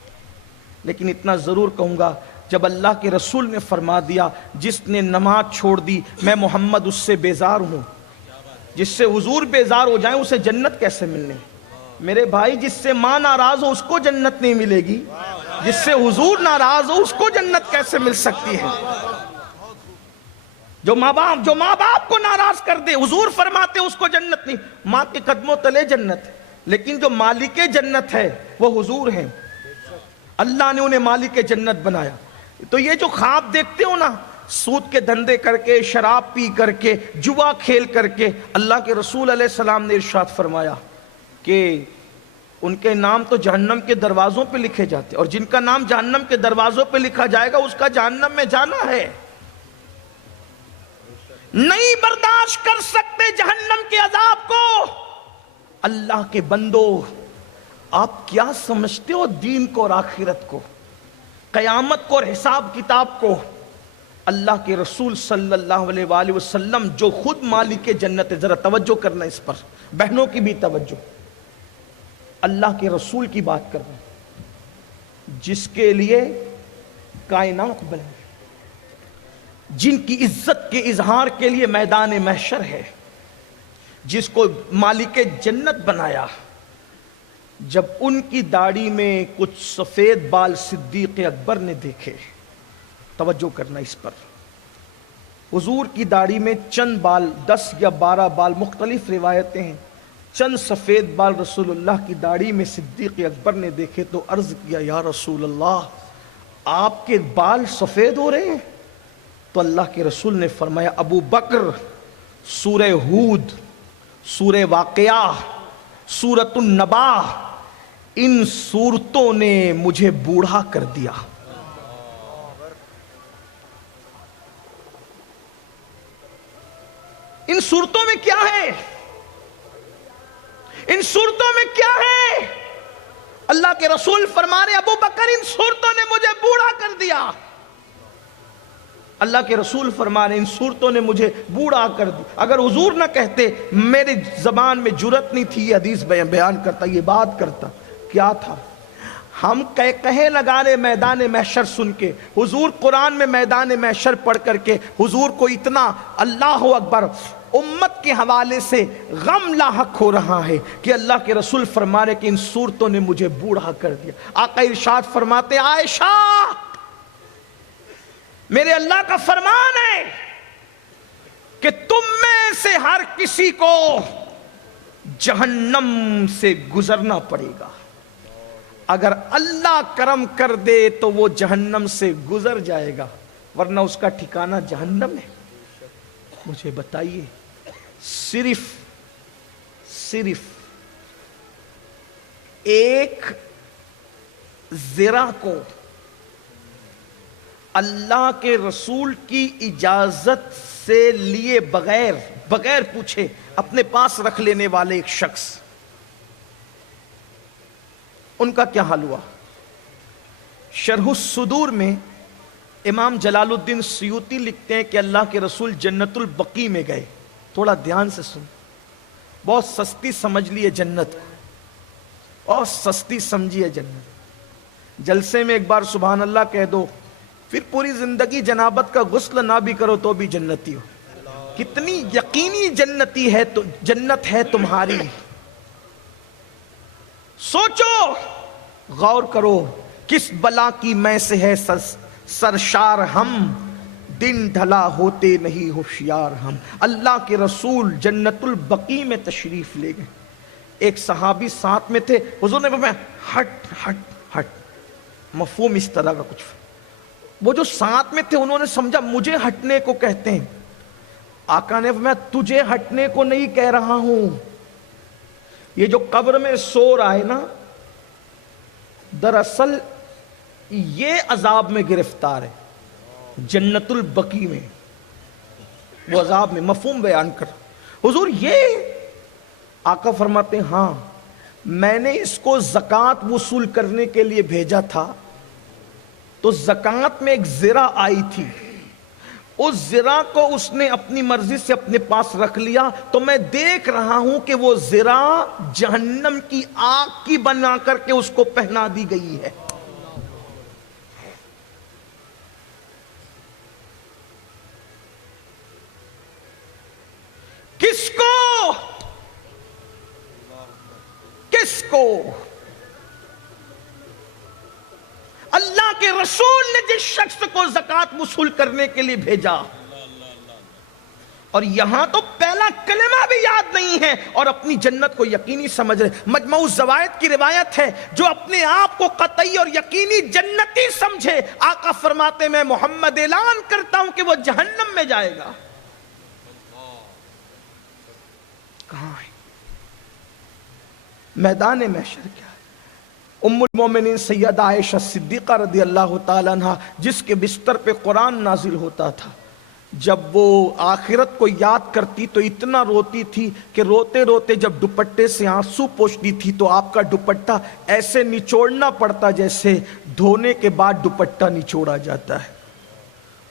لیکن اتنا ضرور کہوں گا، جب اللہ کے رسول نے فرما دیا جس نے نماز چھوڑ دی میں محمد اس سے بیزار ہوں، جس سے حضور بیزار ہو جائیں اسے جنت کیسے ملنے؟ میرے بھائی، جس سے ماں ناراض ہو اس کو جنت نہیں ملے گی، جس سے حضور ناراض ہو اس کو جنت کیسے مل سکتی ہے؟ جو ماں باپ کو ناراض کر دے، حضور فرماتے اس کو جنت نہیں۔ ماں کے قدموں تلے جنت، لیکن جو مالک جنت ہے وہ حضور ہیں، اللہ نے انہیں مالک جنت بنایا۔ تو یہ جو خواب دیکھتے ہو نا، سود کے دھندے کر کے، شراب پی کر کے، جوا کھیل کر کے، اللہ کے رسول علیہ السلام نے ارشاد فرمایا کہ ان کے نام تو جہنم کے دروازوں پہ لکھے جاتے، اور جن کا نام جہنم کے دروازوں پہ لکھا جائے گا اس کا جہنم میں جانا ہے۔ نہیں برداشت کر سکتے جہنم کے عذاب کو۔ اللہ کے بندو، آپ کیا سمجھتے ہو دین کو اور آخرت کو، قیامت کو اور حساب کتاب کو؟ اللہ کے رسول صلی اللہ علیہ وآلہ وسلم جو خود مالک جنت ہے، ذرا توجہ کرنا اس پر، بہنوں کی بھی توجہ، اللہ کے رسول کی بات کر رہا ہوں، جس کے لیے کائنات بنے، جن کی عزت کے اظہار کے لیے میدان محشر ہے، جس کو مالک جنت بنایا، جب ان کی داڑھی میں کچھ سفید بال صدیق اکبر نے دیکھے، توجہ کرنا اس پر، حضور کی داڑھی میں چند بال، 10 یا 12 بال، مختلف روایتیں ہیں، چند سفید بال رسول اللہ کی داڑھی میں صدیق اکبر نے دیکھے تو عرض کیا یا رسول اللہ آپ کے بال سفید ہو رہے ہیں؟ تو اللہ کے رسول نے فرمایا ابو بکر، سورہ ہود، سورہ واقعہ، سورۃ النبا، ان سورتوں نے مجھے بوڑھا کر دیا۔ ان سورتوں میں کیا ہے؟ ان سورتوں میں کیا ہے؟ اللہ کے رسول فرما رہے ابو بکر ان سورتوں نے مجھے بوڑھا کر دیا۔ اللہ کے رسول فرما رہے ان صورتوں نے مجھے بوڑھا کر دی۔ اگر حضور نہ کہتے، میری زبان میں جرت نہیں تھی یہ حدیث بیان کرتا، یہ بات کرتا، کیا تھا؟ ہم کہے لگا رہے میدان محشر سن کے، حضور قرآن میں میدان محشر پڑھ کر کے حضور کو اتنا اللہ اکبر امت کے حوالے سے غم لاحق ہو رہا ہے کہ اللہ کے رسول فرما رہے کہ ان صورتوں نے مجھے بوڑھا کر دیا۔ آقا ارشاد فرماتے عائشہ میرے اللہ کا فرمان ہے کہ تم میں سے ہر کسی کو جہنم سے گزرنا پڑے گا، اگر اللہ کرم کر دے تو وہ جہنم سے گزر جائے گا، ورنہ اس کا ٹھکانہ جہنم ہے۔ مجھے بتائیے صرف ایک زرہ کو اللہ کے رسول کی اجازت سے لیے بغیر پوچھے اپنے پاس رکھ لینے والے ایک شخص، ان کا کیا حال ہوا؟ شرح الصدور میں امام جلال الدین سیوطی لکھتے ہیں کہ اللہ کے رسول جنت البقیع میں گئے۔ تھوڑا دھیان سے سن، بہت سستی سمجھ لیے جنت، اور سستی سمجھیے جنت۔ جلسے میں ایک بار سبحان اللہ کہہ دو، پھر پوری زندگی جنابت کا غسل نہ بھی کرو تو بھی جنتی ہو۔ کتنی یقینی جنتی ہے، تو جنت ہے تمہاری۔ سوچو، غور کرو، کس بلا کی میں سے ہے سرشار ہم، دن ڈھلا ہوتے نہیں ہوشیار ہم۔ اللہ کے رسول جنت البقیع میں تشریف لے گئے، ایک صحابی ساتھ میں تھے، حضور نے فرمایا ہٹ ہٹ ہٹ، مفہوم اس طرح کا کچھ۔ وہ جو ساتھ میں تھے انہوں نے سمجھا مجھے ہٹنے کو کہتے ہیں۔ آقا نے فرمایا تجھے ہٹنے کو نہیں کہہ رہا ہوں، یہ جو قبر میں سو رہا ہے نا، دراصل یہ عذاب میں گرفتار ہے، جنت البقیع میں، وہ عذاب میں۔ مفہوم بیان کر حضور، یہ آقا فرماتے ہیں ہاں، میں نے اس کو زکوٰۃ وصول کرنے کے لیے بھیجا تھا، تو زکوٰۃ میں ایک زرہ آئی تھی، اس زرہ کو اس نے اپنی مرضی سے اپنے پاس رکھ لیا، تو میں دیکھ رہا ہوں کہ وہ زرہ جہنم کی آگ کی بنا کر کے اس کو پہنا دی گئی ہے۔ کس کو؟ کس کو؟ اللہ کے رسول نے جس شخص کو زکوٰۃ وصول کرنے کے لیے بھیجا، اور یہاں تو پہلا کلمہ بھی یاد نہیں ہے اور اپنی جنت کو یقینی سمجھ رہے۔ مجموع الزوائد کی روایت ہے، جو اپنے آپ کو قطعی اور یقینی جنتی سمجھے، آقا فرماتے میں محمد اعلان کرتا ہوں کہ وہ جہنم میں جائے گا۔ کہاں ہے میدان محشر؟ کیا ہے؟ ام المومنین سیدہ عائشہ صدیقہ رضی اللہ تعالیٰ عنہ، جس کے بستر پہ قرآن نازل ہوتا تھا، جب وہ آخرت کو یاد کرتی تو اتنا روتی تھی کہ روتے روتے جب دوپٹے سے آنسو پوچھتی تھی تو آپ کا دوپٹہ ایسے نچوڑنا پڑتا جیسے دھونے کے بعد دوپٹہ نچوڑا جاتا ہے۔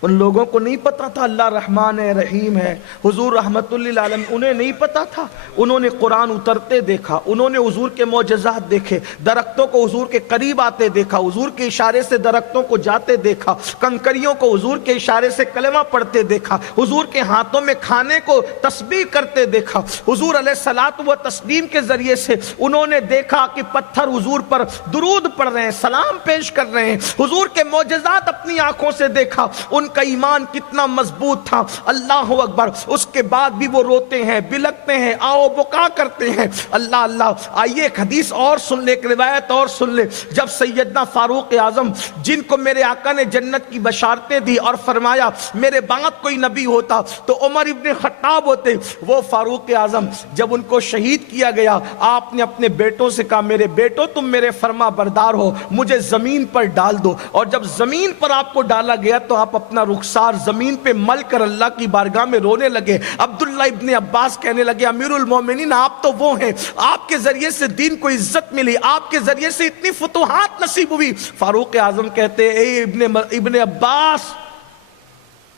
ان لوگوں کو نہیں پتا تھا اللہ رحمان رحیم ہے، حضور رحمت للعالمین، انہیں نہیں پتا تھا۔ انہوں نے قرآن اترتے دیکھا، انہوں نے حضور کے معجزات دیکھے، درختوں کو حضور کے قریب آتے دیکھا، حضور کے اشارے سے درختوں کو جاتے دیکھا، کنکریوں کو حضور کے اشارے سے کلمہ پڑھتے دیکھا، حضور کے ہاتھوں میں کھانے کو تسبیح کرتے دیکھا، حضور علیہ الصلوۃ و تسلیم کے ذریعے سے انہوں نے دیکھا کہ پتھر حضور پر درود پڑھ رہے ہیں، سلام پیش کر رہے ہیں، حضور کے معجزات اپنی آنکھوں سے دیکھا، ان کا ایمان کتنا مضبوط تھا۔ اللہ اکبر۔ اس کے بعد بھی وہ روتے ہیں، بلکتے ہیں، آؤ بکا کرتے ہیں۔ اللہ اللہ۔ آئیے ایک حدیث اور سن لے، ایک روایت اور سن لے۔ جب سیدنا فاروق اعظم، جن کو میرے آقا نے جنت کی بشارتیں دی اور فرمایا میرے بعد کوئی نبی ہوتا تو عمر ابن خطاب ہوتے، وہ فاروق اعظم جب ان کو شہید کیا گیا، آپ نے اپنے بیٹوں سے کہا میرے بیٹوں تم میرے فرما بردار ہو، مجھے زمین پر ڈال دو۔ اور جب زمین پر آپ کو ڈالا گیا تو آپ اپنا رخسار زمین پہ مل کر اللہ کی بارگاہ میں رونے لگے۔ عبداللہ ابن عباس کہنے لگے امیر المومنین آپ تو وہ ہیں، آپ کے ذریعے سے دین کو عزت ملی، آپ کے ذریعے سے اتنی فتوحات نصیب ہوئی۔ فاروق اعظم کہتے اے ابن عباس،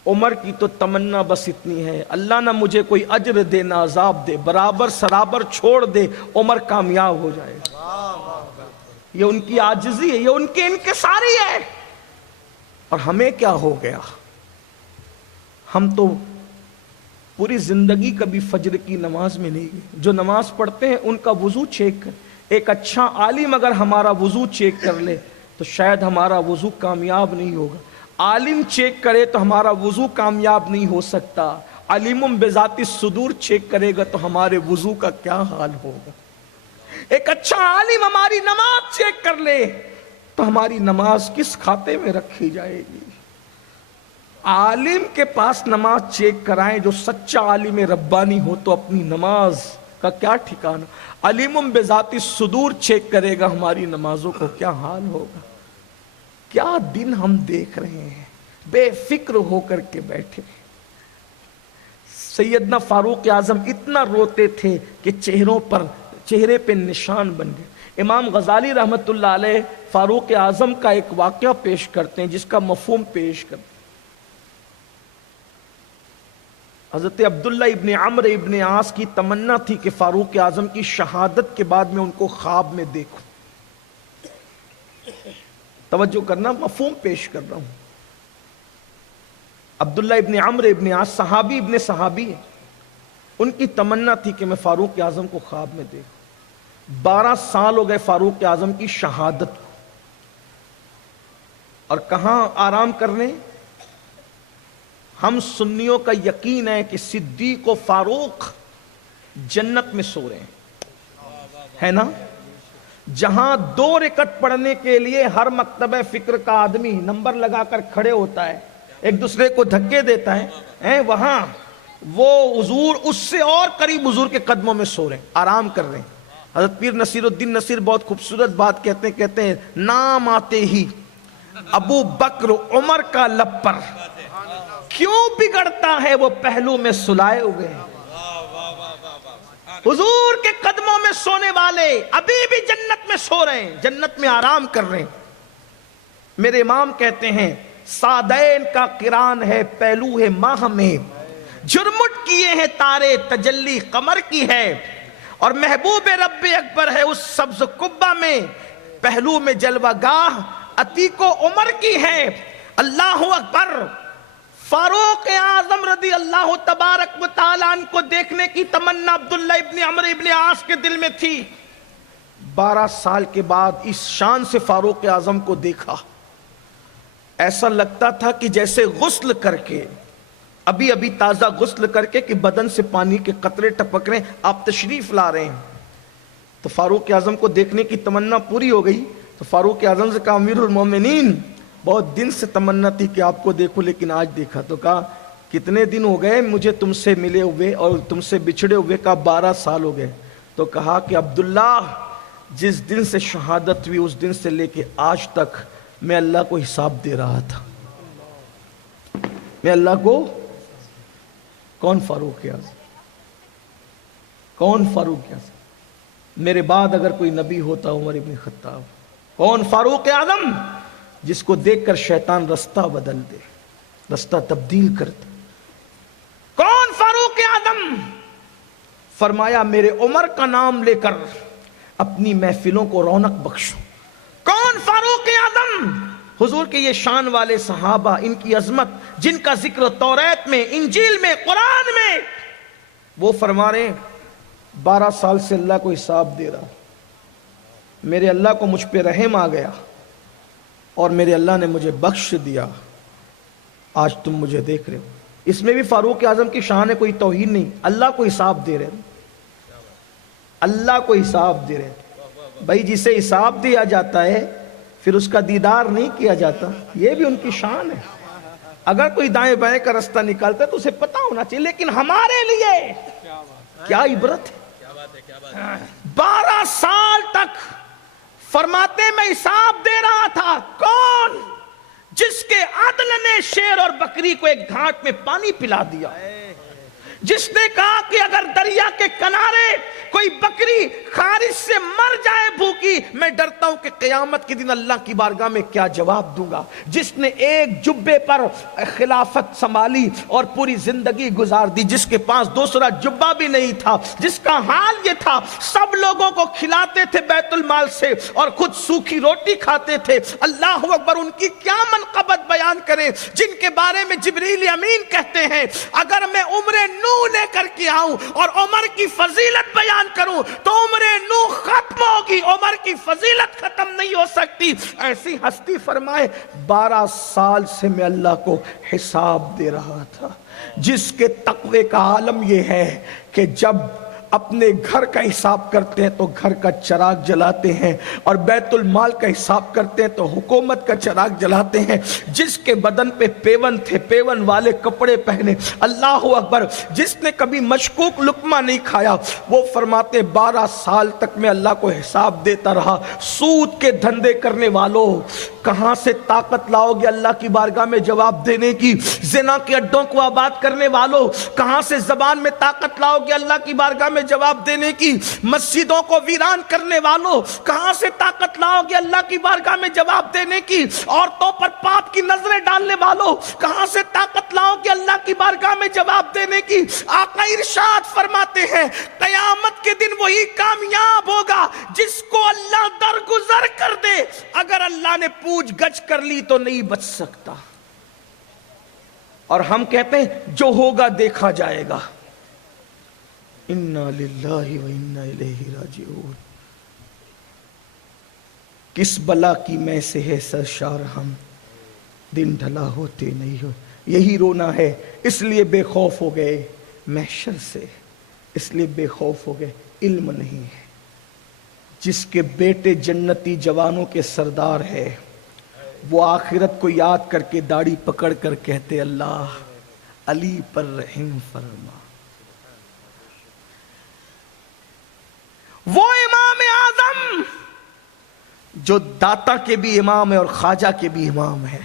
عمر کی تو تمنا بس اتنی ہے، اللہ نہ مجھے کوئی اجر دے نہ عذاب دے، برابر سرابر چھوڑ دے، عمر کامیاب ہو جائے۔ یہ ان کی عاجزی ہے، یہ ان کی انکساری ہے۔ اور ہمیں کیا ہو گیا؟ ہم تو پوری زندگی کبھی فجر کی نماز میں نہیں گئے۔ جو نماز پڑھتے ہیں ان کا وضو چیک کر، ایک اچھا عالم اگر ہمارا وضو چیک کر لے تو شاید ہمارا وضو کامیاب نہیں ہوگا۔ عالم چیک کرے تو ہمارا وضو کامیاب نہیں ہو سکتا۔ علیم بذات الصدور چیک کرے گا تو ہمارے وضو کا کیا حال ہوگا۔ ایک اچھا عالم ہماری نماز چیک کر لے تو ہماری نماز کس کھاتے میں رکھی جائے گی۔ عالم کے پاس نماز چیک کرائیں، جو سچا عالم ربانی ہو تو اپنی نماز کا کیا ٹھکانہ۔ علیم بذات الصدور چیک کرے گا ہماری نمازوں کو کیا حال ہوگا۔ کیا دن ہم دیکھ رہے ہیں، بے فکر ہو کر کے بیٹھے۔ سیدنا فاروق اعظم اتنا روتے تھے کہ چہرے پہ نشان بن گئے۔ امام غزالی رحمت اللہ علیہ فاروق اعظم کا ایک واقعہ پیش کرتے ہیں جس کا مفہوم پیش کرتے ہیں۔ حضرت عبداللہ ابن عمرو ابن عاص کی تمنا تھی کہ فاروق اعظم کی شہادت کے بعد میں ان کو خواب میں دیکھوں۔ توجہ کرنا، مفہوم پیش کر رہا ہوں. عبداللہ ابن عمرو ابن عاص صحابی ابن صحابی ہے. ان کی تمنا تھی کہ میں فاروق اعظم کو خواب میں دیکھوں. 12 سال ہو گئے فاروق اعظم کی شہادت کو، اور کہاں آرام کرنے؟ ہم سنیوں کا یقین ہے کہ صدیق و فاروق جنت میں سو رہے ہیں، ہے نا؟ جہاں 2 رکعت پڑھنے کے لیے ہر مکتبہ فکر کا آدمی نمبر لگا کر کھڑے ہوتا ہے، ایک دوسرے کو دھکے دیتا ہے، وہاں وہ حضور اس سے اور قریب حضور کے قدموں میں سو رہے ہیں، آرام کر رہے ہیں. حضرت پیر نصیر الدین نصیر بہت خوبصورت بات کہتے ہیں نام آتے ہی ابو بکر عمر کا لب پر کیوں بگڑتا ہے وہ پہلو میں سلائے ہوئے ہیں. حضور کے قدموں میں سونے والے ابھی بھی جنت میں سو رہے ہیں، جنت میں آرام کر رہے ہیں. میرے امام کہتے ہیں سادین کا قران ہے پہلو ہے ماہ میں، جرمٹ کیے ہیں تارے تجلی قمر کی ہے، اور محبوب رب اکبر ہے اس سبز قبہ میں، پہلو میں جلوہ گاہ عتیق و عمر کی ہے. اللہ اکبر. فاروق اعظم رضی اللہ تبارک و تعالیٰ عنہ کو دیکھنے کی تمنا عبداللہ ابن عمرو ابن عاص کے دل میں تھی. 12 سال کے بعد اس شان سے فاروق اعظم کو دیکھا، ایسا لگتا تھا کہ جیسے غسل کر کے، ابھی تازہ غسل کر کے کہ بدن سے پانی کے قطرے ٹپک رہے ہیں، آپ تشریف لا رہے ہیں. تو فاروق اعظم کو دیکھنے کی تمنا پوری ہو گئی. تو فاروق اعظم سے کہا امیر المومنین بہت دن سے تمنا تھی کہ آپ کو دیکھوں لیکن آج دیکھا. تو کہا کتنے دن ہو گئے مجھے تم سے ملے ہوئے اور تم سے بچھڑے ہوئے؟ کہا 12 سال ہو گئے. تو کہا کہ عبداللہ جس دن سے شہادت ہوئی اس دن سے لے کے آج تک میں اللہ کو حساب دے رہا تھا. میں اللہ کو کون فاروق اعظم؟ کون فاروق اعظم؟ میرے بعد اگر کوئی نبی ہوتا عمر ابن خطاب. کون فاروق اعظم؟ جس کو دیکھ کر شیطان رستہ بدل دے، رستہ تبدیل کر دے. کون فاروق اعظم؟ فرمایا میرے عمر کا نام لے کر اپنی محفلوں کو رونق بخشو. کون فاروق اعظم؟ حضور کے یہ شان والے صحابہ، ان کی عظمت جن کا ذکر توریت میں، انجیل میں، قرآن میں. وہ فرما رہے ہیں 12 سال سے اللہ کو حساب دے رہا، میرے اللہ کو مجھ پہ رحم آ گیا اور میرے اللہ نے مجھے بخش دیا، آج تم مجھے دیکھ رہے ہو. اس میں بھی فاروق اعظم کی شان ہے، کوئی توہین نہیں. اللہ کو حساب دے رہے ہیں، اللہ کو حساب دے رہے ہیں. بھائی جسے حساب دیا جاتا ہے پھر اس کا دیدار نہیں کیا جاتا، یہ بھی ان کی شان ہے. اگر کوئی دائیں بائیں کا رستہ نکالتا ہے تو اسے پتا ہونا چاہیے، لیکن ہمارے لیے کیا عبرت ہے. 12 سال تک فرماتے میں حساب دے رہا تھا. کون؟ جس کے عدل نے شیر اور بکری کو ایک گھاٹ میں پانی پلا دیا، جس نے کہا کہ اگر دریا کے کنارے کوئی بکری خارش سے مر جائے بھوکی، میں ڈرتا ہوں کہ قیامت کے دن اللہ کی بارگاہ میں کیا جواب دوں گا. جس نے ایک جبے پر خلافت سنبھالی اور پوری زندگی گزار دی، جس کے پاس دوسرا جبہ بھی نہیں تھا، جس کا حال یہ تھا سب لوگوں کو کھلاتے تھے بیت المال سے اور خود سوکھی روٹی کھاتے تھے. اللہ اکبر. ان کی کیا منقبت بیان کریں جن کے بارے میں جبریل امین کہتے ہیں اگر میں عمر نو لے کر کے آؤں اور عمر کی فضیلت بیان کروں تو عمر نو ختم ہوگی، عمر کی فضیلت ختم نہیں ہو سکتی. ایسی ہستی فرمائے 12 سال سے میں اللہ کو حساب دے رہا تھا، جس کے تقوی کا عالم یہ ہے کہ جب اپنے گھر کا حساب کرتے ہیں تو گھر کا چراغ جلاتے ہیں، اور بیت المال کا حساب کرتے ہیں تو حکومت کا چراغ جلاتے ہیں. جس کے بدن پہ پیون تھے، پیون والے کپڑے پہنے. اللہ اکبر. جس نے کبھی مشکوک لقمہ نہیں کھایا، وہ فرماتے 12 سال تک میں اللہ کو حساب دیتا رہا. سود کے دھندے کرنے والوں کہاں سے طاقت لاؤ گے اللہ کی بارگاہ میں جواب دینے کی؟ زنا کے اڈوں کو آباد کرنے والوں کہاں سے زبان میں طاقت لاؤ گے اللہ کی بارگاہ میں جواب دینے کی؟ مسجدوں کو ویران کرنے والوں کہاں سے طاقت لاؤ گے اللہ کی بارگاہ میں جواب دینے کی؟ عورتوں پر پاپ کی نظریں ڈالنے والوں کہاں سے طاقت لاؤ گے اللہ کی بارگاہ میں جواب دینے کی؟ آقا ارشاد فرماتے ہیں قیامت کے دن وہی کامیاب ہوگا جس کو اللہ درگزر کر دے. اگر اللہ نے پوچھ گچھ کر لی تو نہیں بچ سکتا، اور ہم کہتے ہیں جو ہوگا دیکھا جائے گا۔ انا للہ و انا الیہ راجعون۔ کس بلا کی میں سے ہے سرشار ہم، دن ڈھلا ہوتے نہیں ہو۔ یہی رونا ہے، اس لیے بے خوف ہو گئے محشر سے، اس لیے بے خوف ہو گئے، علم نہیں ہے۔ جس کے بیٹے جنتی جوانوں کے سردار ہے، وہ آخرت کو یاد کر کے داڑھی پکڑ کر کہتے اللہ علی پر رحم فرما۔ وہ امام اعظم جو داتا کے بھی امام ہے اور خواجہ کے بھی امام ہے،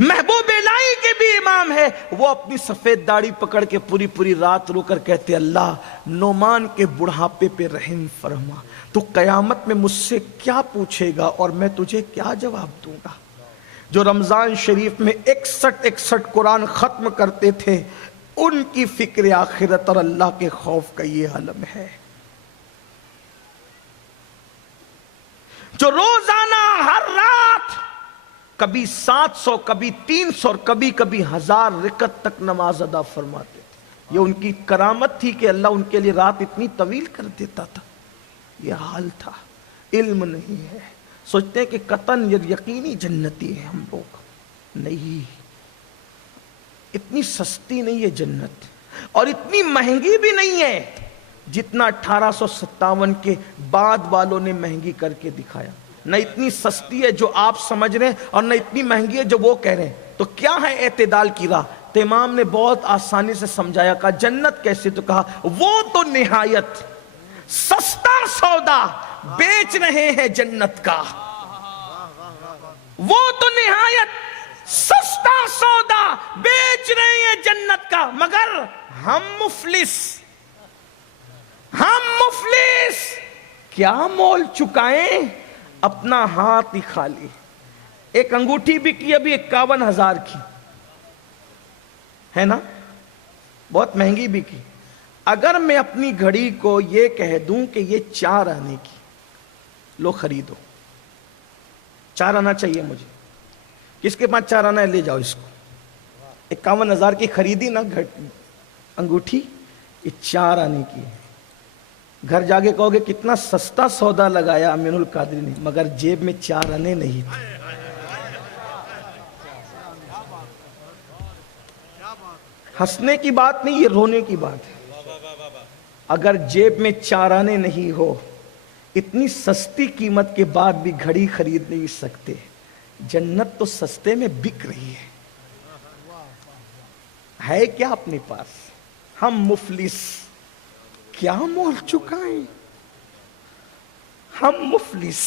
محبوب الہی کے بھی امام ہے، وہ اپنی سفید داڑھی پکڑ کے پوری پوری رات رو کر کہتے اللہ نعمان کے بڑھاپے پہ رحم فرما۔ تو قیامت میں مجھ سے کیا پوچھے گا اور میں تجھے کیا جواب دوں گا؟ جو رمضان شریف میں 61 قرآن ختم کرتے تھے، ان کی فکر آخرت اور اللہ کے خوف کا یہ عالم ہے۔ جو روزانہ ہر رات کبھی 700 کبھی 300 اور کبھی 1000 رکعت تک نماز ادا فرماتے تھے، یہ ان کی کرامت تھی کہ اللہ ان کے لیے رات اتنی طویل کر دیتا تھا۔ یہ حال تھا، علم نہیں ہے۔ سوچتے ہیں کہ قطعاً یقینی جنتی ہے ہم لوگ، نہیں، اتنی سستی نہیں ہے جنت، اور اتنی مہنگی بھی نہیں ہے جتنا 1857 کے بعد والوں نے مہنگی کر کے دکھایا۔ نہ اتنی سستی ہے جو آپ سمجھ رہے ہیں، اور نہ اتنی مہنگی ہے جو وہ کہہ رہے ہیں۔ تو کیا ہے اعتدال کی راہ؟ تو امام نے بہت آسانی سے سمجھایا، کہا جنت کیسے؟ تو کہا وہ تو نہایت سستا سودا بیچ رہے ہیں جنت کا، وہ تو نہایت سستا سودا بیچ رہے ہیں جنت کا، مگر ہم مفلس کیا مول چکائیں؟ اپنا ہاتھ ہی خالی۔ ایک انگوٹھی بکی ابھی 51,000 کی ہے نا، بہت مہنگی بکی۔ اگر میں اپنی گھڑی کو یہ کہہ دوں کہ یہ 4 آنے کی، لو خریدو، 4 آنا چاہیے مجھے، کس کے پاس 4 آنا ہے لے جاؤ اس کو، 51,000 کی خریدی نا انگوٹھی، یہ 4 آنے کی ہے۔ گھر جا کے کہو گے کتنا سستا سودا لگایا امین القادری نے، مگر جیب میں 4 آنے نہیں تھے۔ ہنسنے کی بات نہیں، یہ رونے کی بات ہے۔ اگر جیب میں 4 آنے نہیں ہو، اتنی سستی قیمت کے بعد بھی گھڑی خرید نہیں سکتے۔ جنت تو سستے میں بک رہی ہے کیا اپنے پاس؟ ہم مفلس کیا مول چکائیں؟ ہم مفلس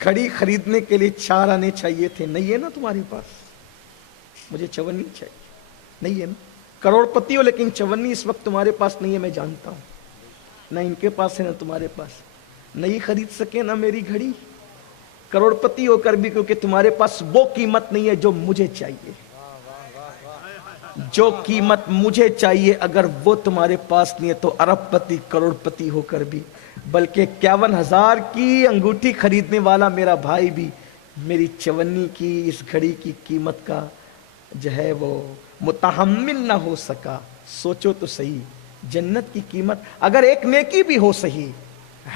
کھڑی خریدنے کے لیے 4 آنے چاہیے تھے، نہیں ہے نا تمہاری پاس؟ مجھے 54 چاہیے، نہیں ہے نا؟ کروڑ پتی ہو لیکن 54 اس وقت تمہارے پاس نہیں ہے، میں جانتا ہوں، نہ ان کے پاس ہے نہ تمہارے پاس، نہیں خرید سکے نا میری گھڑی، کروڑ پتی ہو کر بھی، کیونکہ تمہارے پاس وہ قیمت نہیں ہے جو مجھے چاہیے۔ جو قیمت مجھے چاہیے اگر وہ تمہارے پاس نہیں ہے تو ارب پتی کروڑ پتی ہو کر بھی، بلکہ 51,000 کی انگوٹھی خریدنے والا میرا بھائی بھی میری 54 کی اس گھڑی کی قیمت کا جو ہے وہ متحمل نہ ہو سکا۔ سوچو تو صحیح، جنت کی قیمت اگر ایک نیکی بھی ہو صحیح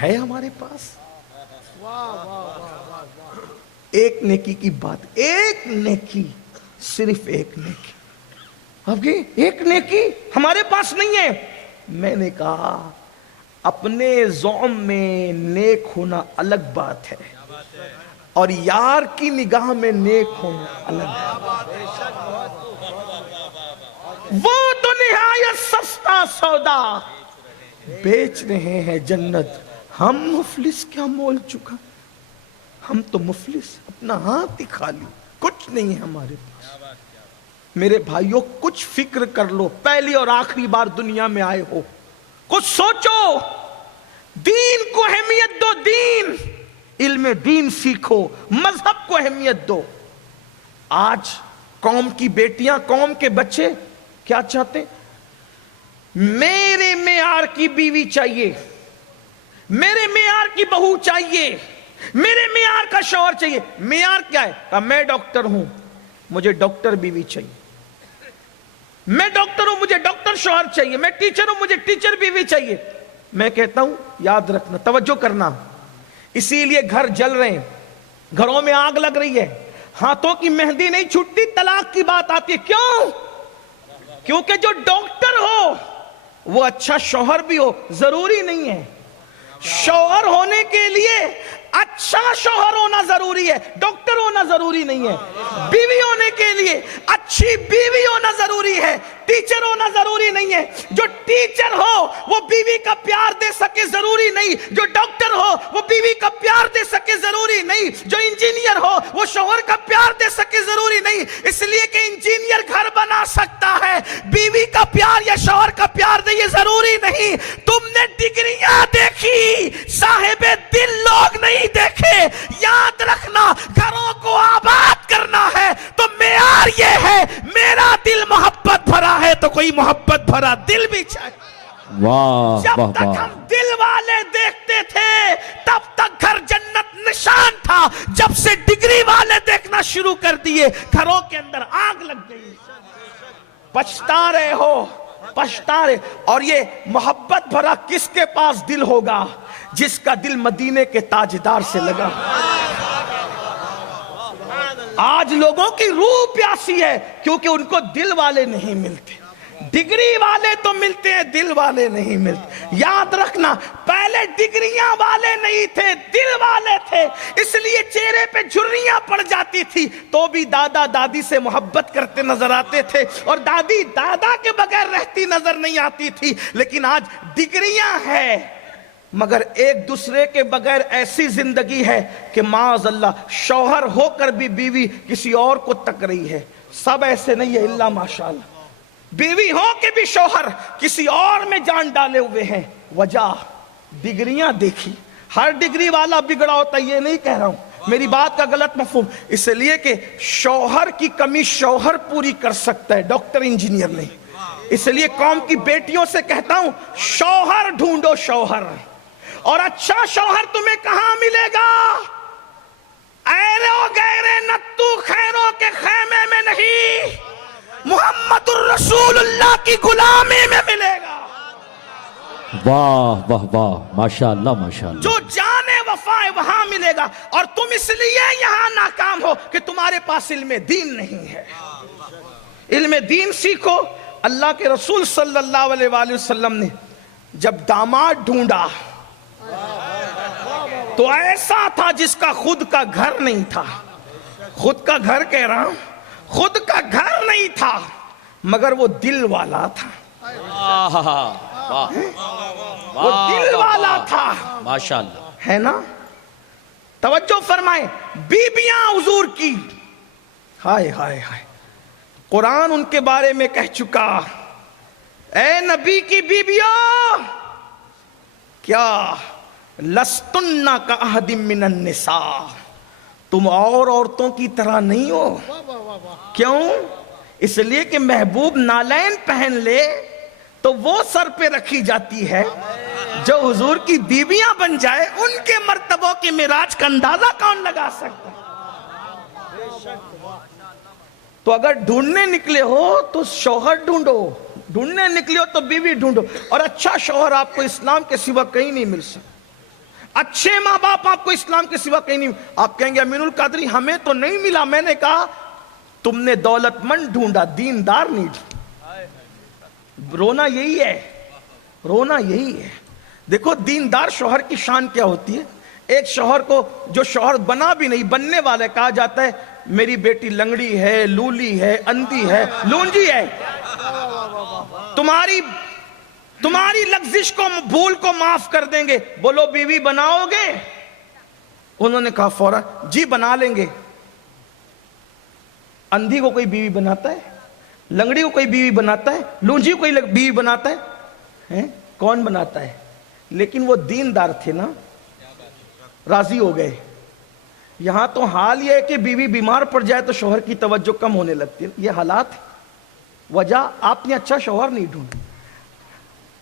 ہے ہمارے پاس، ایک نیکی کی بات، ایک نیکی، صرف ایک نیکی، اب یہ ایک نیکی ہمارے پاس نہیں ہے۔ میں نے کہا اپنے زعم میں نیک ہونا الگ بات ہے، اور یار کی نگاہ میں نیک ہونا الگ ہے۔ وہ تو نہایت سستا سودا بیچ رہے ہیں جنت، ہم مفلس کیا مول چکا؟ ہم تو مفلس، اپنا ہاتھ ہی خالی، کچھ نہیں ہے ہمارے پاس۔ میرے بھائیوں کچھ فکر کر لو، پہلی اور آخری بار دنیا میں آئے ہو، کچھ سوچو، دین کو اہمیت دو، دین، علم دین سیکھو، مذہب کو اہمیت دو۔ آج قوم کی بیٹیاں، قوم کے بچے کیا چاہتے ہیں؟ میرے معیار کی بیوی چاہیے، میرے معیار کی بہو چاہیے، میرے معیار کا شوہر چاہیے۔ معیار کیا ہے؟ کہا میں ڈاکٹر ہوں، مجھے ڈاکٹر بیوی چاہیے۔ میں ڈاکٹر ہوں، مجھے ڈاکٹر شوہر چاہیے۔ میں ٹیچر ہوں، مجھے ٹیچر بیوی چاہیے۔ میں کہتا ہوں یاد رکھنا، توجہ کرنا، اسی لیے گھر جل رہے ہیں، گھروں میں آگ لگ رہی ہے، ہاتھوں کی مہندی نہیں چھوٹتی، طلاق کی بات آتی ہے۔ کیوں؟ کیونکہ جو ڈاکٹر ہو وہ اچھا شوہر بھی ہو ضروری نہیں ہے۔ شوہر ہونے کے لیے اچھا شوہر ہونا ضروری ہے، ڈاکٹر ہونا ضروری نہیں ہے۔ بیوی ہونے کے لیے اچھی بیوی ہونا ضروری ہے، ٹیچر ہونا ضروری نہیں ہے۔ جو ٹیچر ہو وہ بیوی کا پیار دے سکے ضروری نہیں، جو ڈاکٹر ہو وہ بیوی کا پیار دے سکے ضروری نہیں، جو انجینئر ہو وہ شوہر کا پیار دے سکے ضروری نہیں۔ اس لیے کہ انجینئر گھر بنا سکتا ہے، بیوی کا پیار یا شوہر کا پیار دے یہ ضروری نہیں۔ تم نے ڈگریاں دیکھی، صاحب دل لوگ نہیں دیکھے۔ یاد رکھنا، گھروں کو آباد کرنا ہے تو معیار یہ ہے میرا دل محبت بھرا ہے تو کوئی محبت بھرا دل بھی چاہیے۔ واہ جب واہ تک واہ، ہم دل والے دیکھتے تھے تب تک گھر جنت نشان تھا، جب سے ڈگری والے دیکھنا شروع کر دیے گھروں کے اندر آگ لگ گئی۔ پچھتا رہے ہو، پچھتا رہے۔ اور یہ محبت بھرا کس کے پاس دل ہوگا؟ جس کا دل مدینے کے تاجدار سے لگا۔ آج لوگوں کی روح پیاسی ہے کیونکہ ان کو دل والے نہیں ملتے۔ ڈگری والے تو ملتے ہیں، دل والے نہیں ملتے۔ یاد رکھنا، پہلے ڈگریاں والے نہیں تھے، دل والے تھے، اس لیے چہرے پہ جھریاں پڑ جاتی تھی تو بھی دادا دادی سے محبت کرتے نظر آتے تھے، اور دادی دادا کے بغیر رہتی نظر نہیں آتی تھی۔ لیکن آج ڈگریاں ہیں مگر ایک دوسرے کے بغیر ایسی زندگی ہے کہ معاذ اللہ شوہر ہو کر بھی بیوی کسی اور کو تک رہی ہے۔ سب ایسے نہیں ہے الا ماشاءاللہ، بیوی ہو کے بھی شوہر کسی اور میں جان ڈالے ہوئے ہیں۔ وجہ ڈگریاں دیکھی۔ ہر ڈگری والا بگڑا ہوتا ہے یہ نہیں کہہ رہا ہوں، میری بات کا غلط مفہوم، اس لیے کہ شوہر کی کمی شوہر پوری کر سکتا ہے، ڈاکٹر انجینئر نہیں۔ اس لیے قوم کی بیٹیوں سے کہتا ہوں شوہر ڈھونڈو، شوہر، اور اچھا شوہر تمہیں کہاں ملے گا؟ ایرے و گیرے نتو خیروں کے خیمے میں نہیں، محمد الرسول اللہ کی غلامی میں ملے گا۔ واہ واہ واہ، ماشاءاللہ ماشاءاللہ۔ جو جانے وفا ہے وہاں ملے گا، اور تم اس لیے یہاں ناکام ہو کہ تمہارے پاس علم دین نہیں ہے۔ علم دین سیکھو۔ اللہ کے رسول صلی اللہ علیہ وآلہ وسلم نے جب داماد ڈھونڈا تو ایسا تھا جس کا خود کا گھر نہیں تھا۔ خود کا گھر کہہ رہا ہوں، خود کا گھر نہیں تھا مگر وہ دل والا تھا، وہ دل والا تھا، ماشاءاللہ ہے نا؟ توجہ فرمائیں، بیبیاں حضور کی، ہائے ہائے ہائے، قرآن ان کے بارے میں کہہ چکا، اے نبی کی بیبیوں، کیا لستن کاحد من النساء، تم اور عورتوں کی طرح نہیں ہو۔ کیوں؟ اس لیے کہ محبوب نالین پہن لے تو وہ سر پہ رکھی جاتی ہے، جو حضور کی بیویاں بن جائے ان کے مرتبوں کے معراج کا اندازہ کون لگا سکتا ہے؟ تو اگر ڈھونڈنے نکلے ہو تو شوہر ڈھونڈو، ڈھونڈنے نکلے ہو تو بیوی ڈھونڈو، اور اچھا شوہر آپ کو اسلام کے سوا کہیں نہیں مل سکتا، اچھے ماں باپ آپ کو اسلام کے سوا کہیں نہیں۔ آپ کہیں گے امین القادری ہمیں تو نہیں ملا، میں نے کہا تم نے دولت مند ڈھونڈا، دیندار نہیں ڈھونڈا۔ رونا یہی ہے، رونا یہی ہے۔ دیکھو دیندار شوہر کی شان کیا ہوتی ہے۔ ایک شوہر کو جو شوہر بنا بھی نہیں، بننے والا کہا جاتا ہے میری بیٹی لنگڑی ہے، لولی ہے، اندھی ہے، لونجی ہے، تمہاری لغزش کو بھول کو معاف کر دیں گے، بولو بیوی بناؤ گے؟ انہوں نے کہا فوراً جی بنا لیں گے۔ اندھی کو کوئی بیوی بناتا ہے؟ لنگڑی کو کوئی بیوی بناتا ہے؟ لونجی کو کوئی بیوی بناتا ہے؟ کون بناتا ہے؟ لیکن وہ دیندار تھے نا، راضی ہو گئے۔ یہاں تو حال یہ ہے کہ بیوی بیمار پڑ جائے تو شوہر کی توجہ کم ہونے لگتی ہے، یہ حالات ہے۔ وجہ آپ نے اچھا شوہر نہیں ڈھونڈا۔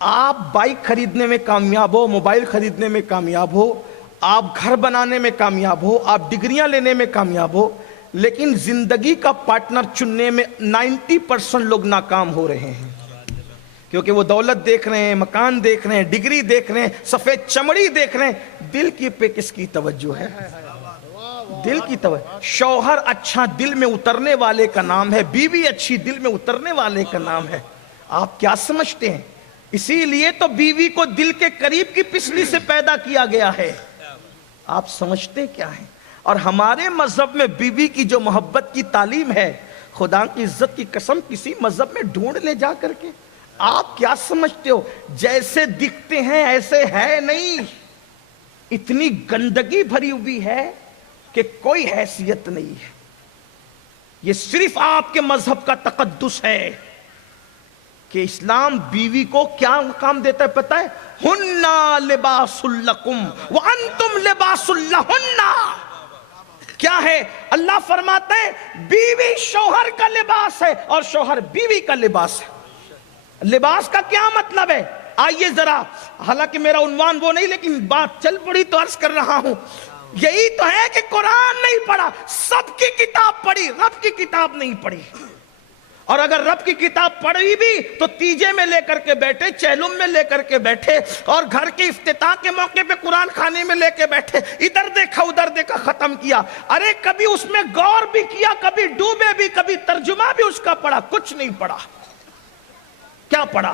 آپ بائک خریدنے میں کامیاب ہو، موبائل خریدنے میں کامیاب ہو، آپ گھر بنانے میں کامیاب ہو، آپ ڈگریاں لینے میں کامیاب ہو، لیکن زندگی کا پارٹنر چننے میں 90% لوگ ناکام ہو رہے ہیں، کیونکہ وہ دولت دیکھ رہے ہیں، مکان دیکھ رہے ہیں، ڈگری دیکھ رہے ہیں، سفید چمڑی دیکھ رہے ہیں، دل کی پہ کس کی توجہ ہے؟ دل کی توجہ۔ شوہر اچھا دل میں اترنے والے کا نام ہے، بیوی اچھی دل میں اترنے والے کا نام ہے۔ آپ کیا سمجھتے ہیں؟ اسی لیے تو بیوی کو دل کے قریب کی پسلی سے پیدا کیا گیا ہے۔ آپ سمجھتے کیا ہیں؟ اور ہمارے مذہب میں بیوی کی جو محبت کی تعلیم ہے، خدا کی عزت کی قسم کسی مذہب میں ڈھونڈ لے جا کر کے، آپ کیا سمجھتے ہو جیسے دکھتے ہیں ایسے ہے نہیں، اتنی گندگی بھری ہوئی ہے کہ کوئی حیثیت نہیں ہے۔ یہ صرف آپ کے مذہب کا تقدس ہے کہ اسلام بیوی کو کیا مقام دیتا ہے پتہ ہے؟ ہننا لباس لکم وانتم لباس لہن۔ کیا ہے؟ اللہ فرماتا ہے بیوی شوہر کا لباس ہے اور شوہر بیوی کا لباس ہے۔ لباس کا کیا مطلب ہے؟ آئیے ذرا، حالانکہ میرا عنوان وہ نہیں لیکن بات چل پڑی تو عرض کر رہا ہوں، یہی تو ہے کہ قرآن نہیں پڑھا، سب کی کتاب پڑھی، رب کی کتاب نہیں پڑھی۔ اور اگر رب کی کتاب پڑھی بھی تو تیجے میں لے کر کے بیٹھے، چہلم میں لے کر کے بیٹھے، اور گھر کے افتتاح کے موقع پہ قرآن خانے میں لے کے بیٹھے، ادھر دیکھا ادھر دیکھا ختم کیا۔ ارے کبھی اس میں غور بھی کیا، کبھی ڈوبے بھی، کبھی ترجمہ بھی اس کا پڑھا؟ کچھ نہیں پڑھا۔ کیا پڑھا؟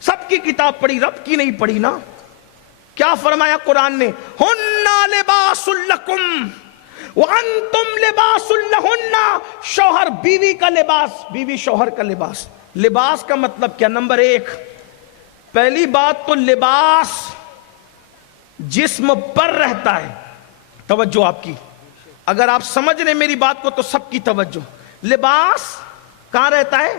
سب کی کتاب پڑھی، رب کی نہیں پڑھی نا۔ کیا فرمایا قرآن نے؟ ہننا لباس لکم وانتم لباس لہن۔ شوہر بیوی کا لباس، بیوی شوہر کا لباس۔ لباس کا مطلب کیا؟ نمبر ایک، پہلی بات تو لباس جسم پر رہتا ہے۔ توجہ آپ کی، اگر آپ سمجھ رہے میری بات کو تو سب کی توجہ۔ لباس کہاں رہتا ہے؟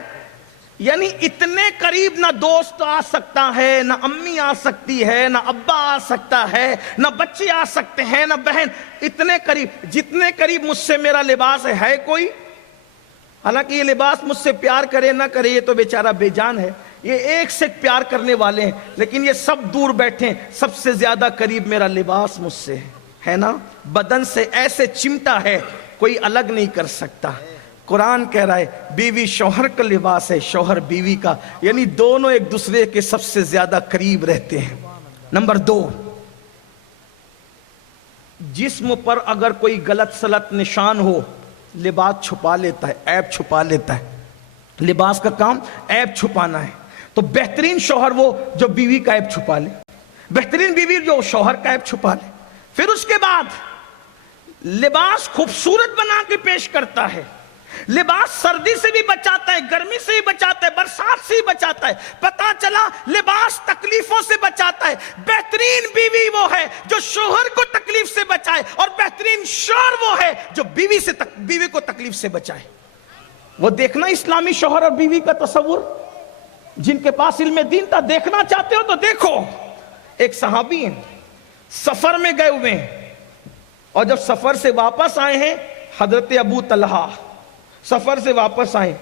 یعنی اتنے قریب نہ دوست آ سکتا ہے، نہ امی آ سکتی ہے، نہ ابا آ سکتا ہے، نہ بچے آ سکتے ہیں، نہ بہن۔ اتنے قریب، جتنے قریب مجھ سے میرا لباس ہے کوئی؟ حالانکہ یہ لباس مجھ سے پیار کرے نہ کرے یہ تو بیچارہ بے جان ہے، یہ ایک سے پیار کرنے والے ہیں، لیکن یہ سب دور بیٹھے ہیں۔ سب سے زیادہ قریب میرا لباس مجھ سے ہے نا، بدن سے ایسے چمٹا ہے کوئی الگ نہیں کر سکتا۔ قرآن کہہ رہا ہے بیوی شوہر کا لباس ہے، شوہر بیوی کا، یعنی دونوں ایک دوسرے کے سب سے زیادہ قریب رہتے ہیں۔ نمبر دو، جسم پر اگر کوئی غلط سلط نشان ہو، لباس چھپا لیتا ہے، عیب چھپا لیتا ہے۔ لباس کا کام عیب چھپانا ہے۔ تو بہترین شوہر وہ جو بیوی کا عیب چھپا لے، بہترین بیوی جو شوہر کا عیب چھپا لے۔ پھر اس کے بعد لباس خوبصورت بنا کے پیش کرتا ہے۔ لباس سردی سے بھی بچاتا ہے، گرمی سے بھی بچاتا ہے، برسات سے بھی بچاتا ہے۔ پتا چلا لباس تکلیفوں سے بچاتا ہے۔ بہترین بیوی وہ ہے جو شوہر کو تکلیف سے بچائے، اور بہترین شوہر وہ ہے جو بیوی کو تکلیف سے بچائے۔ وہ دیکھنا اسلامی شوہر اور بیوی کا تصور، جن کے پاس علم دین تھا۔ دیکھنا چاہتے ہو تو دیکھو، ایک صحابی ہیں، سفر میں گئے ہوئے ہیں، اور جب سفر سے واپس آئے ہیں، حضرت ابو طلحہ سفر سے واپس آئے،